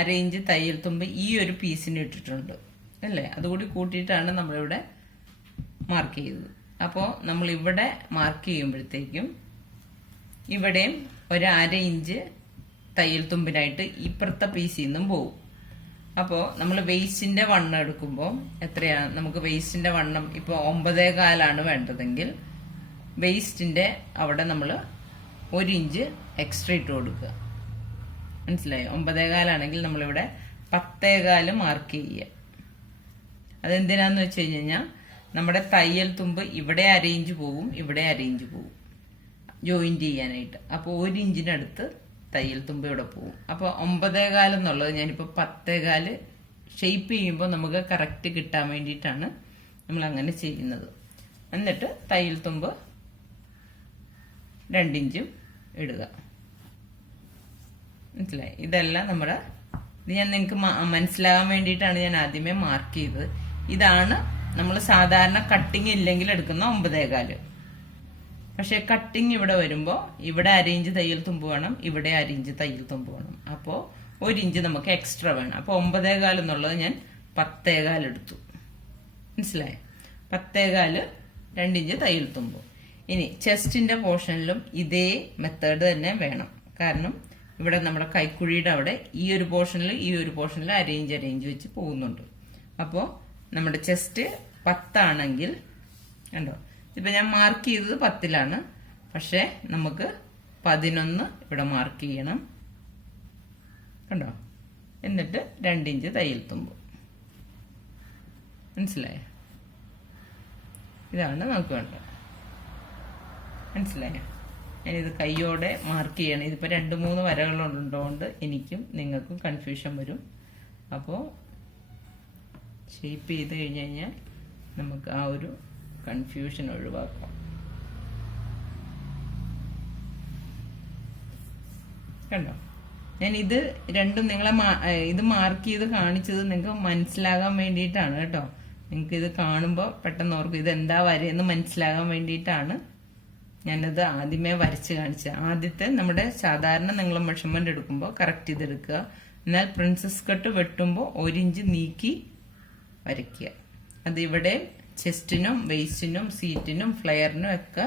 അരയിഞ്ച് തയ്യൽ തുമ്പ് ഈ ഒരു പീസിന് ഇട്ടിട്ടുണ്ട് അല്ലേ? അതുകൂടി കൂട്ടിയിട്ടാണ് നമ്മളിവിടെ മാർക്ക് ചെയ്തത്. അപ്പോൾ നമ്മൾ ഇവിടെ മാർക്ക് ചെയ്യുമ്പോഴത്തേക്കും ഇവിടെയും ഒരു 1/2 ഇഞ്ച് തയ്യൽ തുമ്പിനായിട്ട് ഇപ്പുറത്തെ പീസിൽ നിന്നും പോകും. അപ്പോൾ നമ്മൾ വെയ്സ്റ്റിന്റെ വണ്ണം എടുക്കുമ്പോൾ എത്രയാണ് നമുക്ക് വെയ്സ്റ്റിന്റെ വണ്ണം? ഇപ്പോൾ 9.25 വേണ്ടതെങ്കിൽ വെയ്സ്റ്റിന്റെ അവിടെ നമ്മൾ 1 ഇഞ്ച് എക്സ്ട്രാ ഇട്ട് കൊടുക്കുക. മനസ്സിലായോ? 9.25 നമ്മളിവിടെ 10.25 മാർക്ക് ചെയ്യുക. അതെന്തിനാന്ന് വെച്ച് കഴിഞ്ഞാൽ നമ്മുടെ തയ്യൽ തുമ്പ് ഇവിടെ 1/2 ഇഞ്ച് പോകും, ഇവിടെ 1/2 ഇഞ്ച് പോകും ജോയിന്റ് ചെയ്യാനായിട്ട്. അപ്പോൾ 1 ഇഞ്ചിനടുത്ത് തയ്യൽ തുമ്പ് ഇവിടെ പോകും. അപ്പോൾ 9.25 എന്നുള്ളത് ഞാനിപ്പോൾ 10.25 ഷേപ്പ് ചെയ്യുമ്പോൾ നമുക്ക് കറക്റ്റ് കിട്ടാൻ വേണ്ടിയിട്ടാണ് നമ്മൾ അങ്ങനെ ചെയ്യുന്നത്. എന്നിട്ട് തയ്യൽ തുമ്പ് 2 ഇഞ്ചും ഇടുക. മനസ്സിലായി? ഇതെല്ലാം നമ്മുടെ ഇത് ഞാൻ നിങ്ങൾക്ക് മനസ്സിലാകാൻ വേണ്ടിയിട്ടാണ് ഞാൻ ആദ്യമേ മാർക്ക് ചെയ്തത്. ഇതാണ് നമ്മൾ സാധാരണ കട്ടിങ് ഇല്ലെങ്കിൽ എടുക്കുന്ന 9.25. പക്ഷെ കട്ടിങ് ഇവിടെ വരുമ്പോൾ ഇവിടെ 1/2 ഇഞ്ച് തയ്യൽ തുമ്പ് വേണം, ഇവിടെ 1/2 ഇഞ്ച് തയ്യൽ തുമ്പ് വേണം. അപ്പോൾ 1 ഇഞ്ച് നമുക്ക് എക്സ്ട്രാ വേണം. അപ്പോൾ 9.25 എന്നുള്ളത് ഞാൻ 10.25 എടുത്തു. മനസ്സിലായോ? 10.25 2 ഇഞ്ച് തയ്യൽ തുമ്പ്. ഇനി ചെസ്റ്റിന്റെ പോർഷനിലും ഇതേ മെത്തേഡ് തന്നെ വേണം. കാരണം ഇവിടെ നമ്മുടെ കൈക്കുഴിയുടെ അവിടെ ഈ ഒരു പോർഷനിൽ 1/2 ഇഞ്ച് വെച്ച് പോകുന്നുണ്ട്. അപ്പോൾ നമ്മുടെ ചെസ്റ്റ് 10 ആണെങ്കിൽ കണ്ടോ, ഇപ്പൊ ഞാൻ മാർക്ക് ചെയ്തത് 10-ലാണ്. പക്ഷെ നമുക്ക് 11 ഇവിടെ മാർക്ക് ചെയ്യണം. കണ്ടോ? എന്നിട്ട് 2 ഇഞ്ച് തയ്യൽ തുമ്പ്. മനസ്സിലായോ? ഇതാണ് നമുക്ക് വേണ്ടത്. മനസ്സിലായോ? ഞാനിത് കൈയോടെ മാർക്ക് ചെയ്യണം. ഇതിപ്പോൾ 2-3 വരകളുള്ളതുകൊണ്ട് എനിക്കും നിങ്ങൾക്കും കൺഫ്യൂഷൻ വരും. അപ്പോൾ ഷേപ്പ് ചെയ്ത് കഴിഞ്ഞാൽ നമുക്ക് ആ ഒരു കൺഫ്യൂഷൻ ഒഴിവാക്കാം. കണ്ടോ? ഞാൻ ഇത് രണ്ടും നിങ്ങളെ ഇത് മാർക്ക് ചെയ്ത് കാണിച്ചത് നിങ്ങൾക്ക് മനസ്സിലാകാൻ വേണ്ടിയിട്ടാണ് കേട്ടോ. നിങ്ങൾക്ക് ഇത് കാണുമ്പോൾ പെട്ടെന്ന് ഓർക്കും ഇതെന്താ വരയെന്ന് മനസ്സിലാകാൻ വേണ്ടിയിട്ടാണ് ഞാനത് ആദ്യമേ വരച്ച് കാണിച്ചത്. ആദ്യത്തെ നമ്മുടെ സാധാരണ നിങ്ങൾ മെഷർമെന്റ് എടുക്കുമ്പോൾ കറക്റ്റ് ചെയ്തെടുക്കുക. എന്നാൽ പ്രിൻസസ് കട്ട് വെട്ടുമ്പോൾ 1 ഇഞ്ച് നീക്കി വരയ്ക്കുക. അത് ഇവിടെ ചെസ്റ്റിനും വെയ്സ്റ്റിനും സീറ്റിനും ഫ്ലെയറിനും ഒക്കെ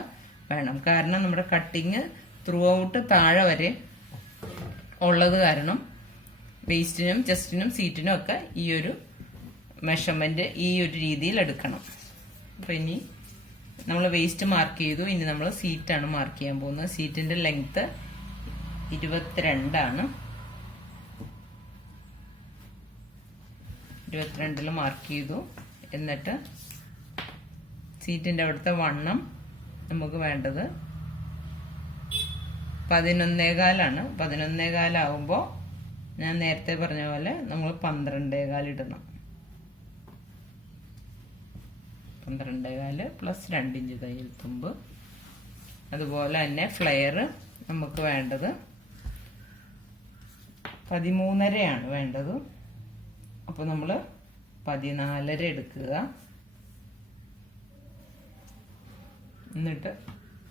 വേണം. കാരണം നമ്മുടെ കട്ടിങ് ത്രൂ ഔട്ട് താഴെ വരെ ഉള്ളത് കാരണം വെയ്സ്റ്റിനും ചെസ്റ്റിനും സീറ്റിനും ഒക്കെ ഈ ഒരു മെഷർമെന്റ് ഈ ഒരു രീതിയിൽ എടുക്കണം. അപ്പൊ ഇനി നമ്മൾ വെയ്സ്റ്റ് മാർക്ക് ചെയ്തു. ഇനി നമ്മൾ സീറ്റാണ് മാർക്ക് ചെയ്യാൻ പോകുന്നത്. സീറ്റിന്റെ ലെങ്ത് 22 ആണ്. 22 മാർക്ക് ചെയ്തു. എന്നിട്ട് സീറ്റിന്റെ അവിടുത്തെ വണ്ണം നമുക്ക് വേണ്ടത് 11.25 ആണ്. 11.25 ആവുമ്പോൾ ഞാൻ നേരത്തെ പറഞ്ഞ പോലെ നമ്മൾ 12.25 ഇടണം. 12.25 പ്ലസ് 2 ഇഞ്ച് തയ്യൽ തുമ്പ്. അതുപോലെ തന്നെ ഫ്ലെയർ നമുക്ക് വേണ്ടത് 13.5 വേണ്ടത്. അപ്പൊ നമ്മൾ 14.5 എടുക്കുക. എന്നിട്ട്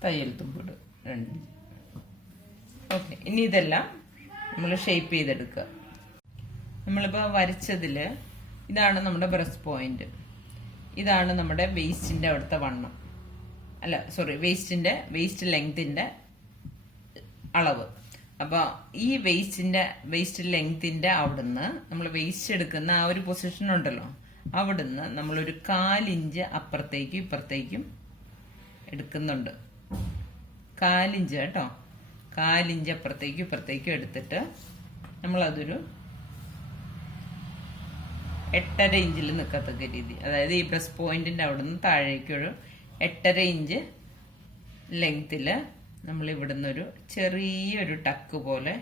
തയ്യൽ തുമ്പിട് 2 ഇഞ്ച്. ഓക്കെ, ഇനി ഇതെല്ലാം നമ്മൾ ഷേപ്പ് ചെയ്തെടുക്കുക. നമ്മളിപ്പോൾ വരച്ചതിൽ ഇതാണ് നമ്മുടെ ബ്രസ്റ്റ് പോയിന്റ്, ഇതാണ് നമ്മുടെ വേസ്റ്റിന്റെ അവിടുത്തെ വണ്ണം, അല്ല സോറി വേസ്റ്റ് ലെങ്തിന്റെ അളവ്. അപ്പൊ ഈ വേസ്റ്റ് ലെങ്തിന്റെ അവിടുന്ന് നമ്മൾ വേസ്റ്റ് എടുക്കുന്ന ആ ഒരു പൊസിഷൻ ഉണ്ടല്ലോ, അവിടുന്ന് നമ്മളൊരു 1/4 ഇഞ്ച് അപ്പുറത്തേക്കും ഇപ്പുറത്തേക്കും എടുക്കുന്നുണ്ട്. 1/4 ഇഞ്ച് കേട്ടോ, 1/4 ഇഞ്ച് അപ്പുറത്തേക്കും ഇപ്പുറത്തേക്കും എടുത്തിട്ട് നമ്മളതൊരു 8.5 ഇഞ്ചിൽ നിൽക്കത്തക്ക രീതി, അതായത് ഈ ബ്രസ്റ്റ് പോയിന്റിന്റെ അവിടുന്ന് താഴേക്കൊരു 8.5 ഇഞ്ച് ലെങ്തില് നമ്മൾ ഇവിടുന്ന് ഒരു ചെറിയൊരു ടക്ക് പോലെ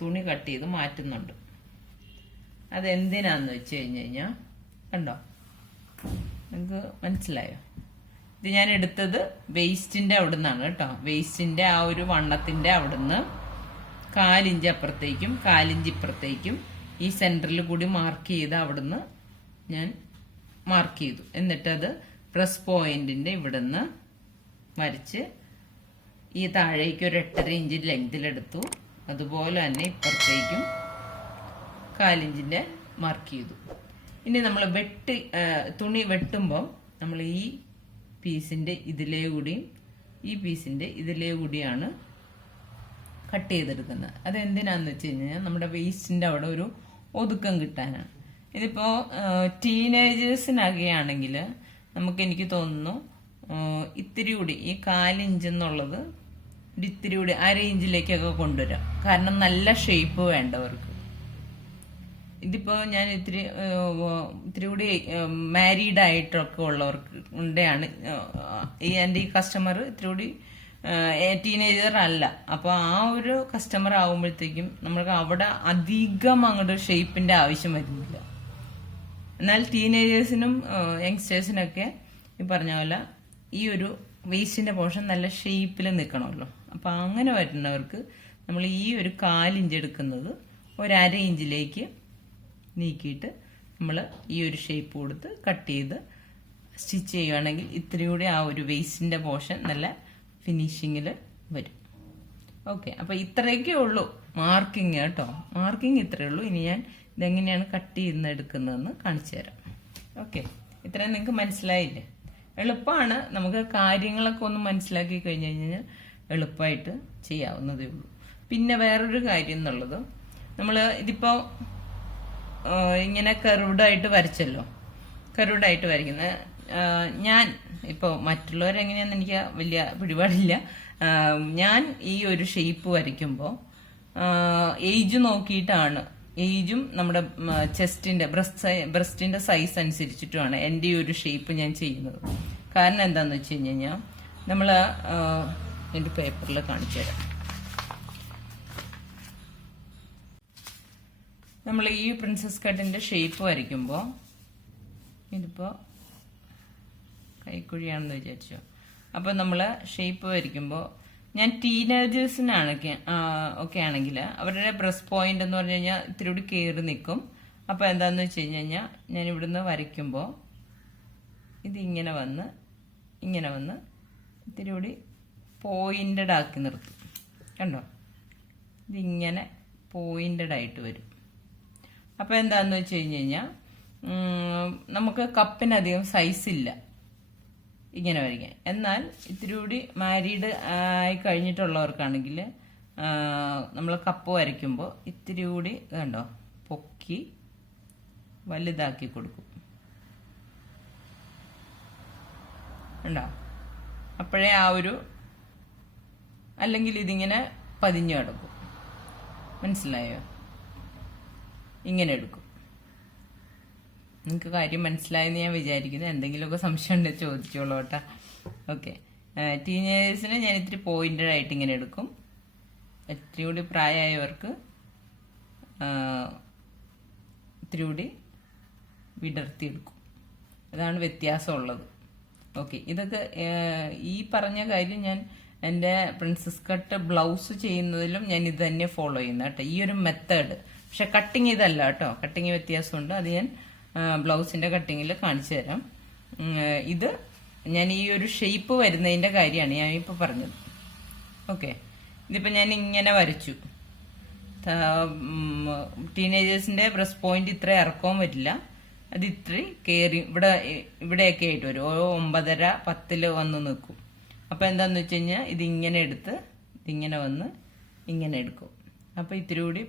തുണി കട്ട് ചെയ്ത് മാറ്റുന്നുണ്ട്. അതെന്തിനാന്ന് വെച്ച് കഴിഞ്ഞാൽ കണ്ടോ, നിങ്ങൾക്ക് മനസ്സിലായോ? ഇത് ഞാൻ എടുത്തത് വേസ്റ്റിന്റെ അവിടുന്നാണ് കേട്ടോ. വേസ്റ്റിന്റെ ആ ഒരു വണ്ണത്തിന്റെ അവിടുന്ന് 1/4 ഇഞ്ച് അപ്പുറത്തേക്കും 1/4 ഇഞ്ച് ഇപ്പുറത്തേക്കും ഈ സെന്ററിൽ കൂടി മാർക്ക് ചെയ്ത് അവിടുന്ന് ഞാൻ മാർക്ക് ചെയ്തു. എന്നിട്ടത് ബ്രസ്റ്റ് പോയിന്റിന്റെ ഇവിടുന്ന് വരച്ച് ഈ താഴേക്ക് ഒരു 8.5 ഇഞ്ച് ലെങ്തിലെടുത്തു. അതുപോലെ തന്നെ ഇപ്പുറത്തേക്കും 1/4 ഇഞ്ചിന്റെ മാർക്ക് ചെയ്തു. ഇനി നമ്മൾ തുണി വെട്ടുമ്പോൾ നമ്മൾ ഈ പീസിന്റെ ഇതിലേ കൂടിയും ഈ പീസിന്റെ ഇതിലേ കൂടിയാണ് കട്ട് ചെയ്തെടുക്കുന്നത്. അതെന്തിനാന്ന് വെച്ച് കഴിഞ്ഞാൽ നമ്മുടെ വേസ്റ്റിന്റെ അവിടെ ഒരു ഒതുക്കം കിട്ടാനാണ്. ഇതിപ്പോ ടീനേജേഴ്സിനൊക്കെയാണെങ്കിൽ എനിക്ക് തോന്നുന്നു ഇത്തിരി കൂടി ഈ 1/4 ഇഞ്ച് എന്നുള്ളത് ഇത്തിരി കൂടി 1/2 ഇഞ്ചിലേക്കൊക്കെ കൊണ്ടുവരാം. കാരണം നല്ല ഷേപ്പ് വേണ്ടവർക്ക്. ഇതിപ്പോ ഞാൻ ഇത്തിരി കൂടി മാരീഡ് ആയിട്ടൊക്കെ ഉള്ളവർക്ക് ഉണ്ടെയാണ് എൻ്റെ ഈ കസ്റ്റമർ ഇത്തിരി കൂടി ടീനേജർ അല്ല. അപ്പൊ ആ ഒരു കസ്റ്റമർ ആകുമ്പോഴത്തേക്കും നമ്മൾക്ക് അവിടെ അധികം അങ്ങോട്ട് ഷേപ്പിന്റെ ആവശ്യം വരുന്നില്ല. എന്നാൽ ടീനേജേഴ്സിനും യങ്സ്റ്റേഴ്സിനൊക്കെ ഈ പറഞ്ഞ പോലെ ഈ ഒരു വേസ്റ്റിന്റെ പോർഷൻ നല്ല ഷേപ്പിൽ നിൽക്കണമല്ലോ. അപ്പൊ അങ്ങനെ വരുന്നവർക്ക് നമ്മൾ ഈ ഒരു 1/4 ഇഞ്ച് എടുക്കുന്നത് ഒരു 1/2 ഇഞ്ചിലേക്ക് നീക്കിയിട്ട് നമ്മൾ ഈ ഒരു ഷേപ്പ് കൊടുത്ത് കട്ട് ചെയ്ത് സ്റ്റിച്ച് ചെയ്യുകയാണെങ്കിൽ ഇത്തിരി കൂടി ആ ഒരു വേസ്റ്റിന്റെ പോർഷൻ നല്ല ഫിനിഷിങ്ങിൽ വരും. ഓക്കെ, അപ്പൊ ഇത്രയൊക്കെ ഉള്ളൂ മാർക്കിങ് കേട്ടോ. മാർക്കിങ് ഇത്രയേ ഉള്ളൂ. ഇനി ഞാൻ ഇതെങ്ങനെയാണ് കട്ട് ചെയ്യുന്ന എടുക്കുന്നതെന്ന് കാണിച്ചു തരാം. ഓക്കെ, ഇത്രയും നിങ്ങൾക്ക് മനസ്സിലായില്ലേ? എളുപ്പമാണ്. നമുക്ക് കാര്യങ്ങളൊക്കെ ഒന്ന് മനസ്സിലാക്കി കഴിഞ്ഞു കഴിഞ്ഞാൽ എളുപ്പമായിട്ട് ചെയ്യാവുന്നതേ ഉള്ളൂ. പിന്നെ വേറൊരു കാര്യം എന്നുള്ളത്, നമ്മൾ ഇതിപ്പോ ഇങ്ങനെ കർവ്ഡായിട്ട് വരച്ചല്ലോ. കർവ്ഡായിട്ട് വരയ്ക്കുന്ന ഞാൻ ഇപ്പോൾ മറ്റുള്ളവരെങ്ങനെയാണെന്ന് എനിക്ക് വലിയ പിടിപാടില്ല. ഞാൻ ഈ ഒരു ഷേപ്പ് വരയ്ക്കുമ്പോൾ ഏജ് നോക്കിയിട്ടാണ്, ഏജും നമ്മുടെ ബ്രസ്റ്റിന്റെ സൈസ് അനുസരിച്ചിട്ടുമാണ് എൻ്റെ ഈ ഒരു ഷേപ്പ് ഞാൻ ചെയ്യുന്നത്. കാരണം എന്താന്ന് വെച്ച് കഴിഞ്ഞാൽ നമ്മൾ എൻ്റെ പേപ്പറിൽ കാണിച്ചു തരാം. നമ്മൾ ഈ പ്രിൻസസ് കട്ടിന്റെ ഷേപ്പ് വരയ്ക്കുമ്പോൾ ഇതിപ്പോ കൈക്കുഴിയാണെന്ന് വിചാരിച്ചു. അപ്പൊ നമ്മള് ഷേപ്പ് വരയ്ക്കുമ്പോൾ ഞാൻ ടീനേജേഴ്സിനാണ് ഒക്കെ ആണെങ്കിൽ അവരുടെ ബ്രസ്റ്റ് പോയിന്റ് എന്ന് പറഞ്ഞു കഴിഞ്ഞാൽ ഇത്തിരി കൂടി കയറി നിൽക്കും. അപ്പൊ എന്താന്ന് വെച്ച് കഴിഞ്ഞാൽ ഞാൻ ഇവിടുന്ന് വരയ്ക്കുമ്പോൾ ഇത് ഇങ്ങനെ വന്ന് ഇത്തിരി കൂടി പോയിന്റഡ് ആക്കി നിർത്തും. കണ്ടോ, ഇതിങ്ങനെ പോയിന്റഡ് ആയിട്ട് വരും. അപ്പൊ എന്താന്ന് വെച്ച് കഴിഞ്ഞാൽ നമുക്ക് കപ്പിനധികം സൈസ് ഇല്ല ഇങ്ങനെ വരയ്ക്കാൻ. എന്നാൽ ഇത്തിരി കൂടി മാരീഡ് ആയി കഴിഞ്ഞിട്ടുള്ളവർക്കാണെങ്കിൽ നമ്മൾ കപ്പ് വരയ്ക്കുമ്പോൾ ഇത്തിരി കൂടി കണ്ടോ പൊക്കി വലുതാക്കി കൊടുക്കും. ഉണ്ടോ? അപ്പോഴേ ആ ഒരു, അല്ലെങ്കിൽ ഇതിങ്ങനെ പതിഞ്ഞു കിടക്കും. മനസ്സിലായോ? ഇങ്ങനെ എടുക്കും. നിങ്ങൾക്ക് കാര്യം മനസ്സിലായെന്ന് ഞാൻ വിചാരിക്കുന്നു. എന്തെങ്കിലുമൊക്കെ സംശയം ഉണ്ടെങ്കിൽ ചോദിച്ചോളൂ കേട്ടോ. ഓക്കെ, ടീനേജേഴ്സിന് ഞാൻ ഇത്തിരി പോയിന്റഡ് ആയിട്ട് ഇങ്ങനെ എടുക്കും. ഇത്തിരി കൂടി പ്രായമായവർക്ക് ഇത്തിരി കൂടി വിടർത്തി എടുക്കും. അതാണ് വ്യത്യാസമുള്ളത്. ഓക്കെ, ഇതൊക്കെ ഈ പറഞ്ഞ കാര്യം ഞാൻ എൻ്റെ പ്രിൻസസ് കട്ട് ബ്ലൗസ് ചെയ്യുന്നതിലും ഞാൻ ഇത് തന്നെ ഫോളോ ചെയ്യുന്ന കേട്ടോ, ഈ ഒരു മെത്തേഡ്. പക്ഷെ കട്ടിങ് ഇതല്ല കേട്ടോ, കട്ടിങ് വ്യത്യാസമുണ്ട്. അത് ഞാൻ ബ്ലൗസിന്റെ കട്ടിങ്ങിൽ കാണിച്ചു തരാം. ഇത് ഞാൻ ഈ ഒരു ഷേപ്പ് വരുന്നതിന്റെ കാര്യമാണ് ഞാൻ ഇപ്പൊ പറഞ്ഞത്. ഓക്കെ, ഇതിപ്പോ ഞാൻ ഇങ്ങനെ വരച്ചു. ടീനേജേഴ്സിന്റെ ബ്രസ്റ്റ് പോയിന്റ് ഇത്ര ഇറക്കവും വരില്ല, അത് ഇത്ര കയറി ഇവിടെയൊക്കെ ആയിട്ട് വരും. 9:30, 10 വന്ന് നിൽക്കും. അപ്പൊ എന്താന്ന് വെച്ച് കഴിഞ്ഞാൽ ഇതിങ്ങനെ എടുത്ത് ഇതിങ്ങനെ വന്ന് ഇങ്ങനെ എടുക്കും. അപ്പൊ ഇത്തിരി കൂടി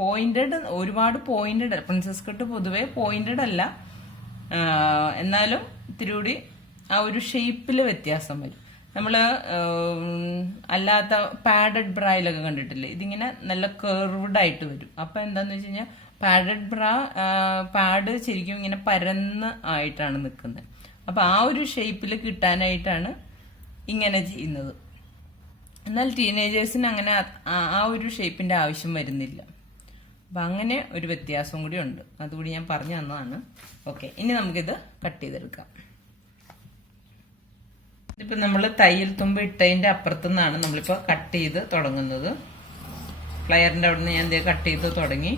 പോയിന്റഡ് ഒരുപാട് പോയിന്റഡ്. പ്രിൻസസ് കട്ട് പൊതുവെ പോയിന്റഡ് അല്ല, എന്നാലും ഇത്തിരി കൂടി ആ ഒരു ഷേപ്പില് വ്യത്യാസം വരും. നമ്മള് അല്ലാത്ത പാഡഡ് ബ്രായിലൊക്കെ കണ്ടിട്ടില്ലേ, ഇതിങ്ങനെ നല്ല കർവ്ഡ് ആയിട്ട് വരും. അപ്പൊ എന്താന്ന് വെച്ച് കഴിഞ്ഞാൽ പാഡഡ് ബ്ര പാഡ് ശരിക്കും ഇങ്ങനെ പരന്ന് ആയിട്ടാണ് നിൽക്കുന്നത്. അപ്പൊ ആ ഒരു ഷേപ്പിൽ കിട്ടാനായിട്ടാണ് ഇങ്ങനെ ചെയ്യുന്നത്. എന്നാൽ ടീനേജേഴ്സിന് അങ്ങനെ ആ ഒരു ഷേപ്പിന്റെ ആവശ്യം വരുന്നില്ല. അപ്പൊ അങ്ങനെ ഒരു വ്യത്യാസം കൂടി ഉണ്ട്, അതുകൂടി ഞാൻ പറഞ്ഞു തന്നതാണ്. ഓക്കെ, ഇനി നമുക്കിത് കട്ട് ചെയ്തെടുക്കാം. ഇതിപ്പോ നമ്മൾ തയ്യൽ തുമ്പ് ഇട്ടതിന്റെ അപ്പുറത്തു നിന്നാണ് നമ്മളിപ്പോ കട്ട് ചെയ്ത് തുടങ്ങുന്നത്. ഫ്ലയറിന്റെ അവിടെ നിന്ന് ഞാൻ കട്ട് ചെയ്ത് തുടങ്ങി.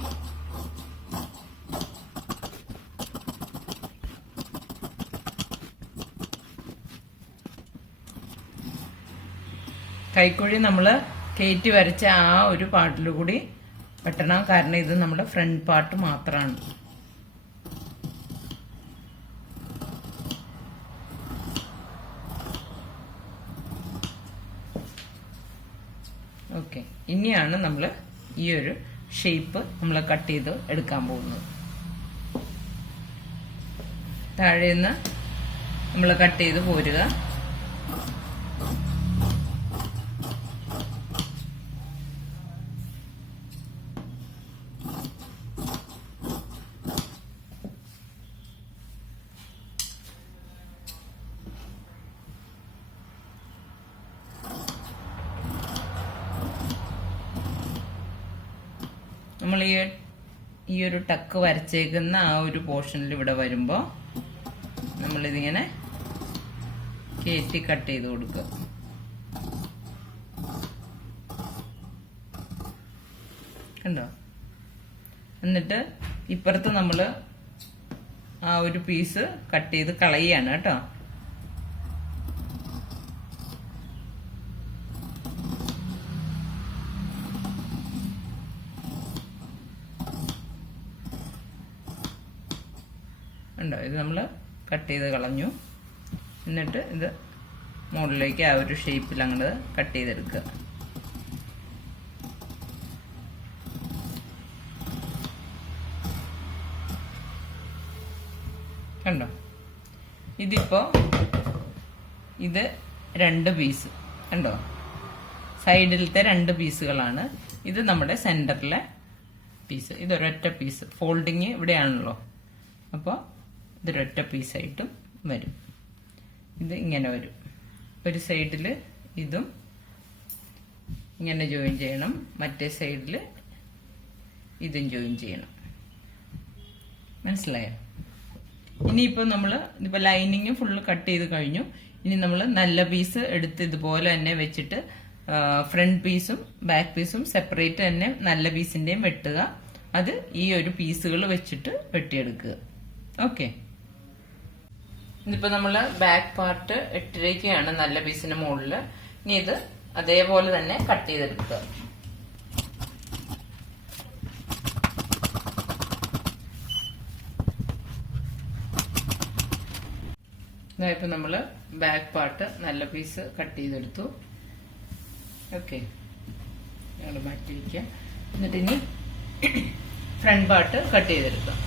കൈക്കുഴി നമ്മൾ കയറ്റി വരച്ച ആ ഒരു പാർട്ടിൽ കൂടി വെട്ടണം, കാരണം ഇത് നമ്മുടെ ഫ്രണ്ട് പാർട്ട് മാത്രമാണ്. ഓക്കെ, ഇനിയാണ് നമ്മൾ ഈ ഒരു ഷേപ്പ് നമ്മൾ കട്ട് ചെയ്ത് എടുക്കാൻ പോകുന്നത്. താഴെ നിന്ന് നമ്മൾ കട്ട് ചെയ്ത് പോരുക. നമ്മൾ ഈ ഒരു ടക്ക് വരച്ചേക്കുന്ന ആ ഒരു പോർഷനിൽ ഇവിടെ വരുമ്പോൾ നമ്മളിതിങ്ങനെ കയറ്റി കട്ട് ചെയ്ത് കൊടുക്കുക. കണ്ടോ? എന്നിട്ട് ഇപ്പുറത്ത് നമ്മൾ ആ ഒരു പീസ് കട്ട് ചെയ്ത് കളയാണ് കേട്ടോ. ഉണ്ടോ? ഇത് നമ്മൾ കട്ട് ചെയ്ത് കളഞ്ഞു. എന്നിട്ട് ഇത് മുകളിലേക്ക് ആ ഒരു ഷേപ്പിൽ അങ്ങോട്ട് കട്ട് ചെയ്തെടുക്കുക. കണ്ടോ? ഇതിപ്പോ ഇത് 2 പീസ് കണ്ടോ? സൈഡിലത്തെ 2 പീസുകളാണ്. ഇത് നമ്മുടെ സെന്ററിലെ പീസ്. ഇതൊരൊറ്റ പീസ്. ഫോൾഡിങ് ഇവിടെയാണല്ലോ, അപ്പോൾ ഇതൊരൊറ്റ പീസായിട്ടും വരും. ഇത് ഇങ്ങനെ വരും. ഒരു സൈഡിൽ ഇതും ഇങ്ങനെ ജോയിൻ ചെയ്യണം, മറ്റേ സൈഡിൽ ഇതും ജോയിൻ ചെയ്യണം. മനസ്സിലായോ? ഇനിയിപ്പോ നമ്മള് ഇതിപ്പോ ലൈനിങ് ഫുള്ള് കട്ട് ചെയ്ത് കഴിഞ്ഞു. ഇനി നമ്മൾ നല്ല പീസ് എടുത്ത് ഇതുപോലെ തന്നെ വെച്ചിട്ട് ഫ്രണ്ട് പീസും ബാക്ക് പീസും സെപ്പറേറ്റ് തന്നെ നല്ല പീസിന്റെയും വെട്ടുക. അത് ഈ ഒരു പീസുകൾ വെച്ചിട്ട് വെട്ടിയെടുക്കുക. ഓക്കെ, ഇതിപ്പോ നമ്മള് ബാക്ക് പാർട്ട് ഇട്ടിരിക്കുകയാണ് നല്ല പീസിന്റെ മുകളില്. ഇനി ഇത് അതേപോലെ തന്നെ കട്ട് ചെയ്തെടുക്കുക. ഇതായപ്പോ നമ്മള് ബാക്ക് പാർട്ട് നല്ല പീസ് കട്ട് ചെയ്തെടുത്തു. ഓക്കെ, ഞങ്ങൾ മാറ്റി വയ്ക്കുക. എന്നിട്ട് ഇനി ഫ്രണ്ട് പാർട്ട് കട്ട് ചെയ്തെടുക്കാം.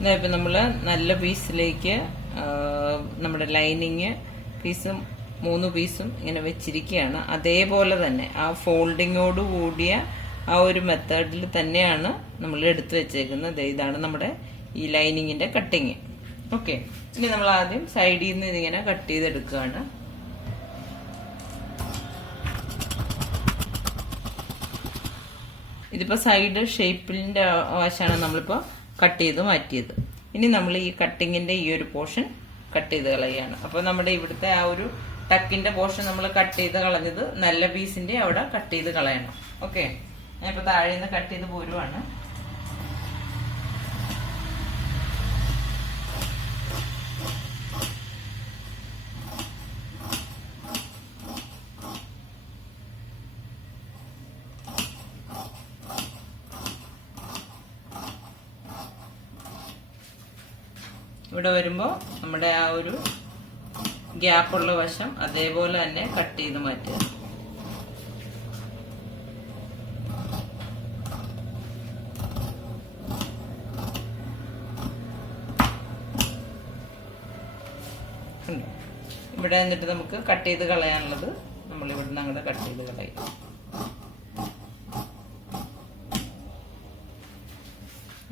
ഇതായപ്പോ നമ്മള് നല്ല പീസിലേക്ക് നമ്മുടെ ലൈനിങ് പീസും 3 പീസും ഇങ്ങനെ വെച്ചിരിക്കുകയാണ്. അതേപോലെ തന്നെ ആ ഫോൾഡിങ്ങോട് കൂടിയ ആ ഒരു മെത്തേഡിൽ തന്നെയാണ് നമ്മൾ എടുത്തു വെച്ചേക്കുന്നത്. ഇതാണ് നമ്മുടെ ഈ ലൈനിങ്ങിന്റെ കട്ടിങ്. ഓക്കെ, ഇനി നമ്മൾ ആദ്യം സൈഡിൽ നിന്ന് ഇതിങ്ങനെ കട്ട് ചെയ്തെടുക്കുകയാണ്. ഇതിപ്പോ സൈഡ് ഷേപ്പിന്റെ വശമാണ് നമ്മളിപ്പോ കട്ട് ചെയ്ത് മാറ്റിയത്. ഇനി നമ്മൾ ഈ കട്ടിങ്ങിന്റെ ഈ ഒരു പോർഷൻ കട്ട് ചെയ്ത് കളയുകയാണ്. അപ്പൊ നമ്മുടെ ഇവിടുത്തെ ആ ഒരു ടക്കിന്റെ പോർഷൻ നമ്മൾ കട്ട് ചെയ്ത് കളഞ്ഞത് നല്ല പീസിന്റെ അവിടെ കട്ട് ചെയ്ത് കളയണം. ഓക്കെ, ഞാൻ ഇപ്പൊ താഴെ നിന്ന് കട്ട് ചെയ്ത് പോരുവാണ്. ഇവിടെ വരുമ്പോൾ നമ്മുടെ ആ ഒരു ഗ്യാപ്പുള്ള വശം അതേപോലെ തന്നെ കട്ട് ചെയ്ത് മാറ്റുക. ഇവിടെ എന്നിട്ട് നമുക്ക് കട്ട് ചെയ്ത് കളയാനുള്ളത് നമ്മൾ ഇവിടുന്ന് അങ്ങോട്ട് കട്ട് ചെയ്ത് കളയും.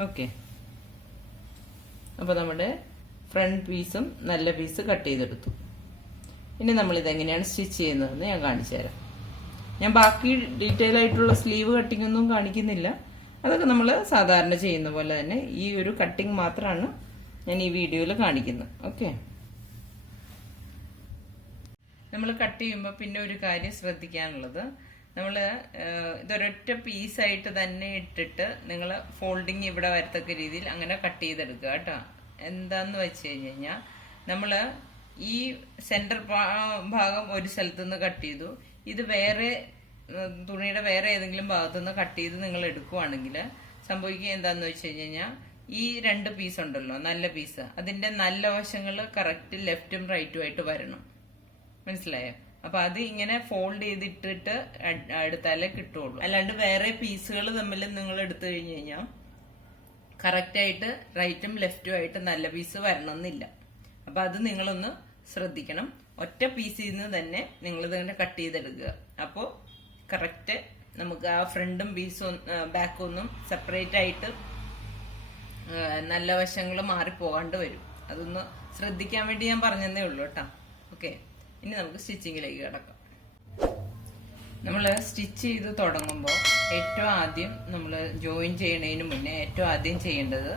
ഓക്കെ, അപ്പോൾ നമ്മുടെ ഫ്രണ്ട് പീസും നല്ല പീസ് കട്ട് ചെയ്തെടുത്തു. ഇനി നമ്മൾ ഇതെങ്ങനെയാണ് സ്റ്റിച്ച് ചെയ്യുന്നതെന്ന് ഞാൻ കാണിച്ചു തരാം. ഞാൻ ബാക്കി ഡീറ്റെയിൽ ആയിട്ടുള്ള സ്ലീവ് കട്ടിംഗ് ഒന്നും കാണിക്കുന്നില്ല. അതൊക്കെ നമ്മൾ സാധാരണ ചെയ്യുന്ന പോലെ തന്നെ ഈ ഒരു കട്ടിങ് മാത്രമാണ് ഞാൻ ഈ വീഡിയോയിൽ കാണിക്കുന്നത്. ഓക്കെ, നമ്മൾ കട്ട് ചെയ്യുമ്പോൾ പിന്നെ ഒരു കാര്യം ശ്രദ്ധിക്കാനുള്ളത്, നമ്മൾ ഇതൊരൊറ്റ പീസായിട്ട് തന്നെ ഇട്ടിട്ട് നിങ്ങൾ ഫോൾഡിങ് ഇവിടെ വരത്തക്ക രീതിയിൽ അങ്ങനെ കട്ട് ചെയ്തെടുക്കുക കേട്ടോ. എന്താന്ന് വെച്ച് കഴിഞ്ഞാൽ നമ്മൾ ഈ സെന്റർ ഭാഗം ഒരു സ്ഥലത്ത് നിന്ന് കട്ട് ചെയ്തു, ഇത് വേറെ തുണിയുടെ വേറെ ഏതെങ്കിലും ഭാഗത്തുനിന്ന് കട്ട് ചെയ്ത് നിങ്ങൾ എടുക്കുവാണെങ്കിൽ സംഭവിക്കുക എന്താന്ന് വെച്ച് കഴിഞ്ഞാൽ ഈ രണ്ട് പീസ് ഉണ്ടല്ലോ, നല്ല പീസ്, അതിന്റെ നല്ല വശങ്ങൾ കറക്റ്റ് ലെഫ്റ്റും റൈറ്റും ആയിട്ട് വരണം. മനസ്സിലായോ? അപ്പൊ അത് ഇങ്ങനെ ഫോൾഡ് ചെയ്തിട്ടിട്ട് എടുത്താലേ കിട്ടുള്ളൂ. അല്ലാണ്ട് വേറെ പീസുകൾ തമ്മിൽ നിങ്ങൾ എടുത്തു കഴിഞ്ഞു കഴിഞ്ഞാൽ കറക്റ്റ് ആയിട്ട് റൈറ്റും ലെഫ്റ്റും ആയിട്ട് നല്ല പീസ് വരണമെന്നില്ല. അപ്പൊ അത് നിങ്ങളൊന്ന് ശ്രദ്ധിക്കണം. ഒറ്റ പീസിൽ നിന്ന് തന്നെ നിങ്ങൾ ഇതിങ്ങനെ കട്ട് ചെയ്തെടുക്കുക. അപ്പോൾ കറക്റ്റ് നമുക്ക് ആ ഫ്രണ്ടും പീസും ബാക്കും ഒന്നും സെപ്പറേറ്റ് ആയിട്ട് നല്ല വശങ്ങൾ മാറിപ്പോകാണ്ട് വരും. അതൊന്ന് ശ്രദ്ധിക്കാൻ വേണ്ടി ഞാൻ പറഞ്ഞതേ ഉള്ളൂ കേട്ടോ. ഓക്കെ, ഇനി നമുക്ക് സ്റ്റിച്ചിങ്ങിലേക്ക് കിടക്കാം. നമ്മൾ സ്റ്റിച്ച് ചെയ്ത് തുടങ്ങുമ്പോൾ ഏറ്റവും ആദ്യം നമ്മൾ ജോയിൻ ചെയ്യണതിന് മുന്നേ ഏറ്റവും ആദ്യം ചെയ്യേണ്ടത്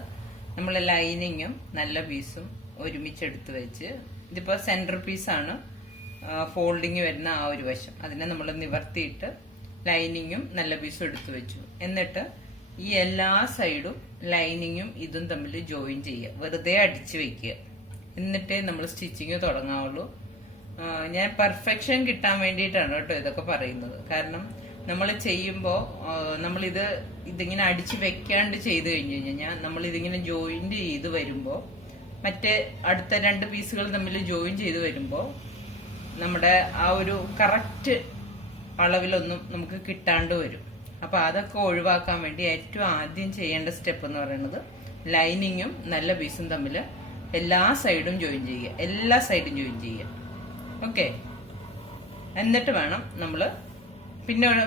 നമ്മൾ ലൈനിങ്ങും നല്ല പീസും ഒരുമിച്ചെടുത്ത് വെച്ച്, ഇതിപ്പോൾ സെൻറ്റർ പീസാണ് ഫോൾഡിങ് വരുന്ന ആ ഒരു വശം, അതിനെ നമ്മൾ നിവർത്തിയിട്ട് ലൈനിങ്ങും നല്ല പീസും എടുത്തു വെച്ചു. എന്നിട്ട് ഈ എല്ലാ സൈഡും ലൈനിങ്ങും ഇതും തമ്മിൽ ജോയിൻ ചെയ്യുക, വെറുതെ അടിച്ചു വെക്കുക. എന്നിട്ടേ നമ്മൾ സ്റ്റിച്ചിങ് തുടങ്ങാവുള്ളൂ. ഞാൻ പെർഫെക്ഷൻ കിട്ടാൻ വേണ്ടിയിട്ടാണ് കേട്ടോ ഇതൊക്കെ പറയുന്നത്. കാരണം നമ്മൾ ചെയ്യുമ്പോൾ ഇതിങ്ങനെ അടിച്ച് വെക്കാണ്ട് ചെയ്ത് കഴിഞ്ഞു കഴിഞ്ഞാൽ നമ്മൾ ഇതിങ്ങനെ ജോയിന്റ് ചെയ്ത് വരുമ്പോൾ മറ്റേ അടുത്ത രണ്ട് പീസുകൾ തമ്മിൽ ജോയിൻ ചെയ്ത് വരുമ്പോൾ നമ്മുടെ ആ ഒരു കറക്റ്റ് അളവിലൊന്നും നമുക്ക് കിട്ടാണ്ട് വരും. അപ്പൊ അതൊക്കെ ഒഴിവാക്കാൻ വേണ്ടി ഏറ്റവും ആദ്യം ചെയ്യേണ്ട സ്റ്റെപ്പ് എന്ന് പറയുന്നത് ലൈനിങ്ങും നല്ല പീസും തമ്മിൽ എല്ലാ സൈഡും ജോയിൻ ചെയ്യുക, എല്ലാ സൈഡും ജോയിൻ ചെയ്യുക. ഓക്കെ, എന്നിട്ട് വേണം നമ്മൾ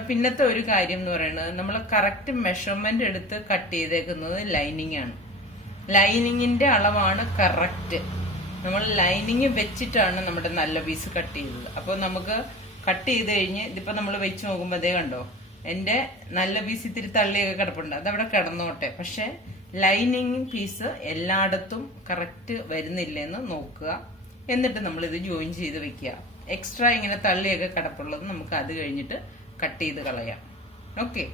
പിന്നത്തെ ഒരു കാര്യം എന്ന് പറയുന്നത്, നമ്മൾ കറക്റ്റ് മെഷർമെന്റ് എടുത്ത് കട്ട് ചെയ്തേക്കുന്നത് ലൈനിങ് ആണ്. ലൈനിങ്ങിന്റെ അളവാണ് കറക്റ്റ്. നമ്മൾ ലൈനിങ് വെച്ചിട്ടാണ് നമ്മുടെ നല്ല പീസ് കട്ട് ചെയ്തത്. അപ്പോൾ നമുക്ക് കട്ട് ചെയ്ത് കഴിഞ്ഞ് ഇതിപ്പോ നമ്മൾ വെച്ച് നോക്കുമ്പോൾ അതേ കണ്ടോ, എന്റെ നല്ല പീസ് ഇത്തിരി തള്ളിയൊക്കെ കിടപ്പുണ്ട്, അതവിടെ കിടന്നോട്ടെ. പക്ഷെ ലൈനിങ് പീസ് എല്ലായിടത്തും കറക്റ്റ് വരുന്നില്ലെന്ന് നോക്കുക. എന്നിട്ട് നമ്മൾ ഇത് ജോയിൻ ചെയ്ത് വെക്കുക. എക്സ്ട്രാ ഇങ്ങനെ തള്ളിയൊക്കെ കിടപ്പുള്ളത് നമുക്ക് അത് കഴിഞ്ഞിട്ട് കട്ട് ചെയ്ത് കളയാം. ഓക്കെ,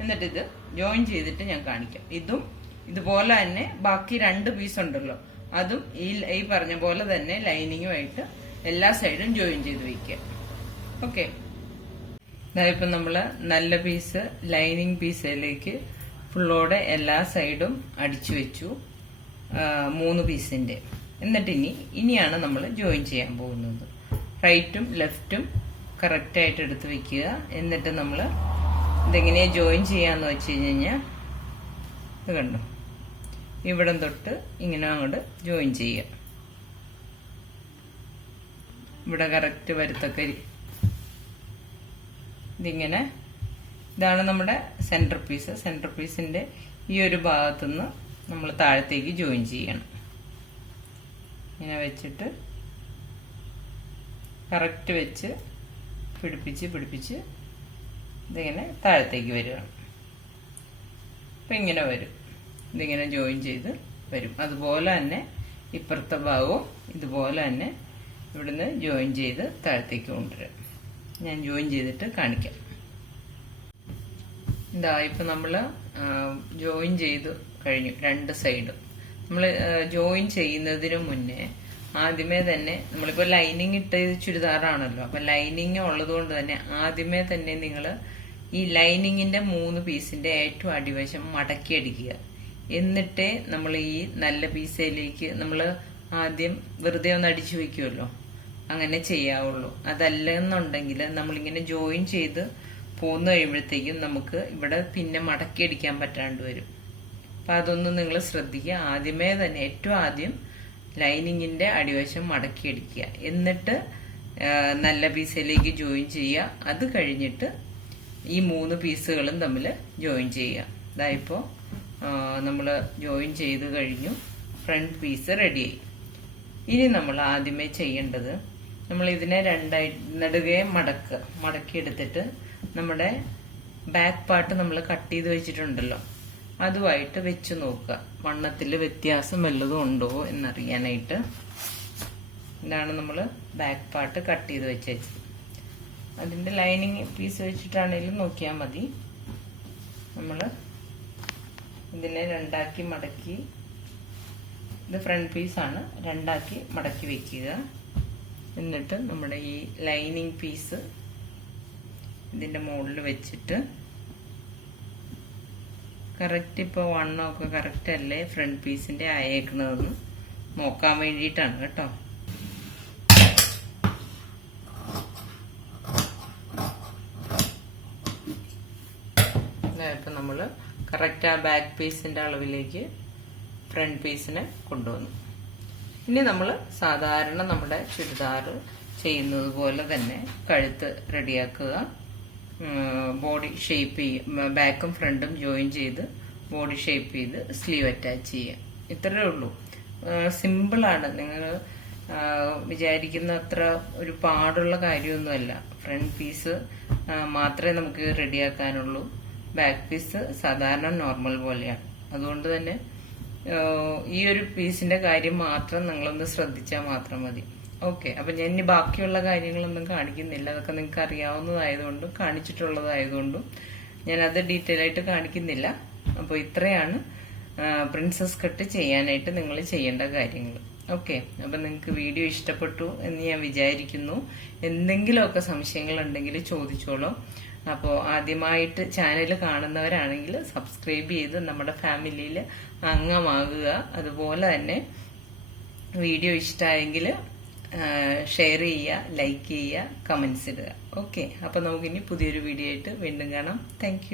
എന്നിട്ട് ഇത് ജോയിൻ ചെയ്തിട്ട് ഞാൻ കാണിക്കാം. ഇതും ഇതുപോലെ തന്നെ ബാക്കി രണ്ട് പീസ് ഉണ്ടല്ലോ, അതും ഈ പറഞ്ഞ പോലെ തന്നെ ലൈനിങ്ങുമായിട്ട് എല്ലാ സൈഡും ജോയിൻ ചെയ്ത് വെക്കുക. ഓക്കെ, ഇതായപ്പോ നമ്മള് നല്ല പീസ് ലൈനിങ് പീസിലേക്ക് ഫുള്ളോടെ എല്ലാ സൈഡും അടിച്ചു വെച്ചു, 3 പീസിന്റെ. എന്നിട്ട് ഇനിയാണ് നമ്മൾ ജോയിൻ ചെയ്യാൻ പോകുന്നത്. റൈറ്റും ലെഫ്റ്റും കറക്റ്റായിട്ട് എടുത്ത് വെക്കുക. എന്നിട്ട് നമ്മൾ ഇതെങ്ങനെയാ ജോയിൻ ചെയ്യാന്ന് വെച്ച് കഴിഞ്ഞാൽ ഇത് കണ്ടോ, ഇവിടം തൊട്ട് ഇങ്ങനെ അങ്ങോട്ട് ജോയിൻ ചെയ്യുക. ഇവിടെ കറക്റ്റ് വരത്തക്ക ഇതിങ്ങനെ, ഇതാണ് നമ്മുടെ സെന്റർ പീസ്. സെന്റർ പീസിന്റെ ഈ ഒരു ഭാഗത്തുനിന്ന് നമ്മൾ താഴത്തേക്ക് ജോയിൻ ചെയ്യണം. ഇങ്ങനെ വെച്ചിട്ട് കറക്റ്റ് വെച്ച് പിടിപ്പിച്ച് ഇതിങ്ങനെ താഴത്തേക്ക് വരികയാണ്. അപ്പം ഇങ്ങനെ വരും, ഇതിങ്ങനെ ജോയിൻ ചെയ്ത് വരും. അതുപോലെ തന്നെ ഇപ്പുറത്തെ ഭാഗവും ഇതുപോലെ തന്നെ ഇവിടുന്ന് ജോയിൻ ചെയ്ത് താഴത്തേക്ക് കൊണ്ടുവരാം. ഞാൻ ജോയിൻ ചെയ്തിട്ട് കാണിക്കാം. ഇതാ ഇപ്പം നമ്മൾ ജോയിൻ ചെയ്ത് കഴിഞ്ഞു രണ്ട് സൈഡും. നമ്മൾ ജോയിൻ ചെയ്യുന്നതിന് മുന്നേ ആദ്യമേ തന്നെ നമ്മളിപ്പോൾ ലൈനിങ് ഇട്ട ചുരിദാറാണല്ലോ, അപ്പൊ ലൈനിങ് ഉള്ളത് കൊണ്ട് തന്നെ ആദ്യമേ തന്നെ നിങ്ങൾ ഈ ലൈനിങ്ങിന്റെ 3 പീസിന്റെ ഏറ്റവും അടിവശം മടക്കി അടിക്കുക. എന്നിട്ടേ നമ്മൾ ഈ നല്ല പീസിലേക്ക് നമ്മൾ ആദ്യം വെറുതെ ഒന്ന് അടിച്ചു വെക്കുമല്ലോ, അങ്ങനെ ചെയ്യാവുള്ളൂ. അതല്ലെന്നുണ്ടെങ്കിൽ നമ്മളിങ്ങനെ ജോയിൻ ചെയ്ത് പോന്നു കഴിയുമ്പോഴത്തേക്കും നമുക്ക് ഇവിടെ പിന്നെ മടക്കിയടിക്കാൻ പറ്റാണ്ട് വരും. അപ്പൊ അതൊന്നും നിങ്ങൾ ശ്രദ്ധിക്കുക. ആദ്യമേ തന്നെ ഏറ്റവും ആദ്യം ലൈനിങ്ങിന്റെ അടിവശം മടക്കിയടിക്കുക, എന്നിട്ട് നല്ല പീസിലേക്ക് ജോയിൻ ചെയ്യുക. അത് കഴിഞ്ഞിട്ട് ഈ 3 പീസുകളും തമ്മിൽ ജോയിൻ ചെയ്യുക. ഇതായിപ്പോ നമ്മൾ ജോയിൻ ചെയ്ത് കഴിഞ്ഞു, ഫ്രണ്ട് പീസ് റെഡിയായി. ഇനി നമ്മൾ ആദ്യമേ ചെയ്യേണ്ടത്, നമ്മൾ ഇതിനെ നെടുകെ മടക്കിയെടുത്തിട്ട് നമ്മുടെ ബാക്ക് പാർട്ട് നമ്മൾ കട്ട് ചെയ്ത് വെച്ചിട്ടുണ്ടല്ലോ, അതുമായിട്ട് വെച്ച് നോക്കുക. വണ്ണത്തിൽ വ്യത്യാസം വല്ലതും ഉണ്ടോ എന്നറിയാനായിട്ട്. ഇതാണ് നമ്മൾ ബാക്ക് പാർട്ട് കട്ട് ചെയ്ത് വെച്ചത്. അതിന്റെ ലൈനിങ് പീസ് വെച്ചിട്ടാണെങ്കിലും നോക്കിയാൽ മതി. നമ്മൾ ഇതിനെ 2ആക്കി മടക്കി, ഇത് ഫ്രണ്ട് പീസാണ്, 2ആക്കി മടക്കി വെക്കുക. എന്നിട്ട് നമ്മുടെ ഈ ലൈനിങ് പീസ് ഇതിന്റെ മുകളിൽ വെച്ചിട്ട് കറക്റ്റ് ഇപ്പോൾ വണ്ണമൊക്കെ കറക്റ്റ് അല്ലേ ഫ്രണ്ട് പീസിന്റെ അയക്കണതെന്ന് നോക്കാൻ വേണ്ടിയിട്ടാണ് കേട്ടോ. ഇപ്പൊ നമ്മള് കറക്റ്റ് ആ ബാക്ക് പീസിന്റെ അളവിലേക്ക് ഫ്രണ്ട് പീസിനെ കൊണ്ടുവന്നു. ഇനി നമ്മൾ സാധാരണ നമ്മുടെ ചുരിദാർ ചെയ്യുന്നത് പോലെ തന്നെ കഴുത്ത് റെഡിയാക്കുക, ബോഡി ഷേപ്പ് ചെയ്യുക, ബാക്കും ഫ്രണ്ടും ജോയിൻ ചെയ്ത് ബോഡി ഷേപ്പ് ചെയ്ത് സ്ലീവ് അറ്റാച്ച് ചെയ്യുക. ഇത്രയേ ഉള്ളൂ. സിമ്പിളാണ്. നിങ്ങൾ വിചാരിക്കുന്ന അത്ര ഒരു പാടുള്ള കാര്യമൊന്നുമല്ല. ഫ്രണ്ട് പീസ് മാത്രമേ നമുക്ക് റെഡിയാക്കാനുള്ളൂ. ബാക്ക് പീസ് സാധാരണ നോർമൽ പോലെയാണ്. അതുകൊണ്ട് തന്നെ ഈ ഒരു പീസിന്റെ കാര്യം മാത്രം നിങ്ങളൊന്ന് ശ്രദ്ധിച്ചാൽ മാത്രം മതി. ഓക്കെ, അപ്പൊ ഞാൻ ഇനി ബാക്കിയുള്ള കാര്യങ്ങളൊന്നും കാണിക്കുന്നില്ല. അതൊക്കെ നിങ്ങൾക്ക് അറിയാവുന്നതായതുകൊണ്ടും കാണിച്ചിട്ടുള്ളതായതുകൊണ്ടും ഞാനത് ഡീറ്റെയിൽ ആയിട്ട് കാണിക്കുന്നില്ല. അപ്പോൾ ഇത്രയാണ് പ്രിൻസസ് കട്ട് ചെയ്യാനായിട്ട് നിങ്ങൾ ചെയ്യേണ്ട കാര്യങ്ങൾ. ഓക്കെ, അപ്പൊ നിങ്ങൾക്ക് വീഡിയോ ഇഷ്ടപ്പെട്ടു എന്ന് ഞാൻ വിചാരിക്കുന്നു. എന്തെങ്കിലുമൊക്കെ സംശയങ്ങൾ ഉണ്ടെങ്കിൽ ചോദിച്ചോളൂ. അപ്പോൾ ആദ്യമായിട്ട് ചാനൽ കാണുന്നവരാണെങ്കിൽ സബ്സ്ക്രൈബ് ചെയ്ത് നമ്മുടെ ഫാമിലിയിൽ അംഗമാകുക. അതുപോലെ തന്നെ വീഡിയോ ഇഷ്ടമായെങ്കിൽ ഷെയർ ചെയ്യുക, ലൈക്ക് ചെയ്യുക, കമന്റ്സ് ഇടുക. ഓക്കെ, അപ്പൊ നമുക്കിനി പുതിയൊരു വീഡിയോ ആയിട്ട് വീണ്ടും കാണാം. താങ്ക്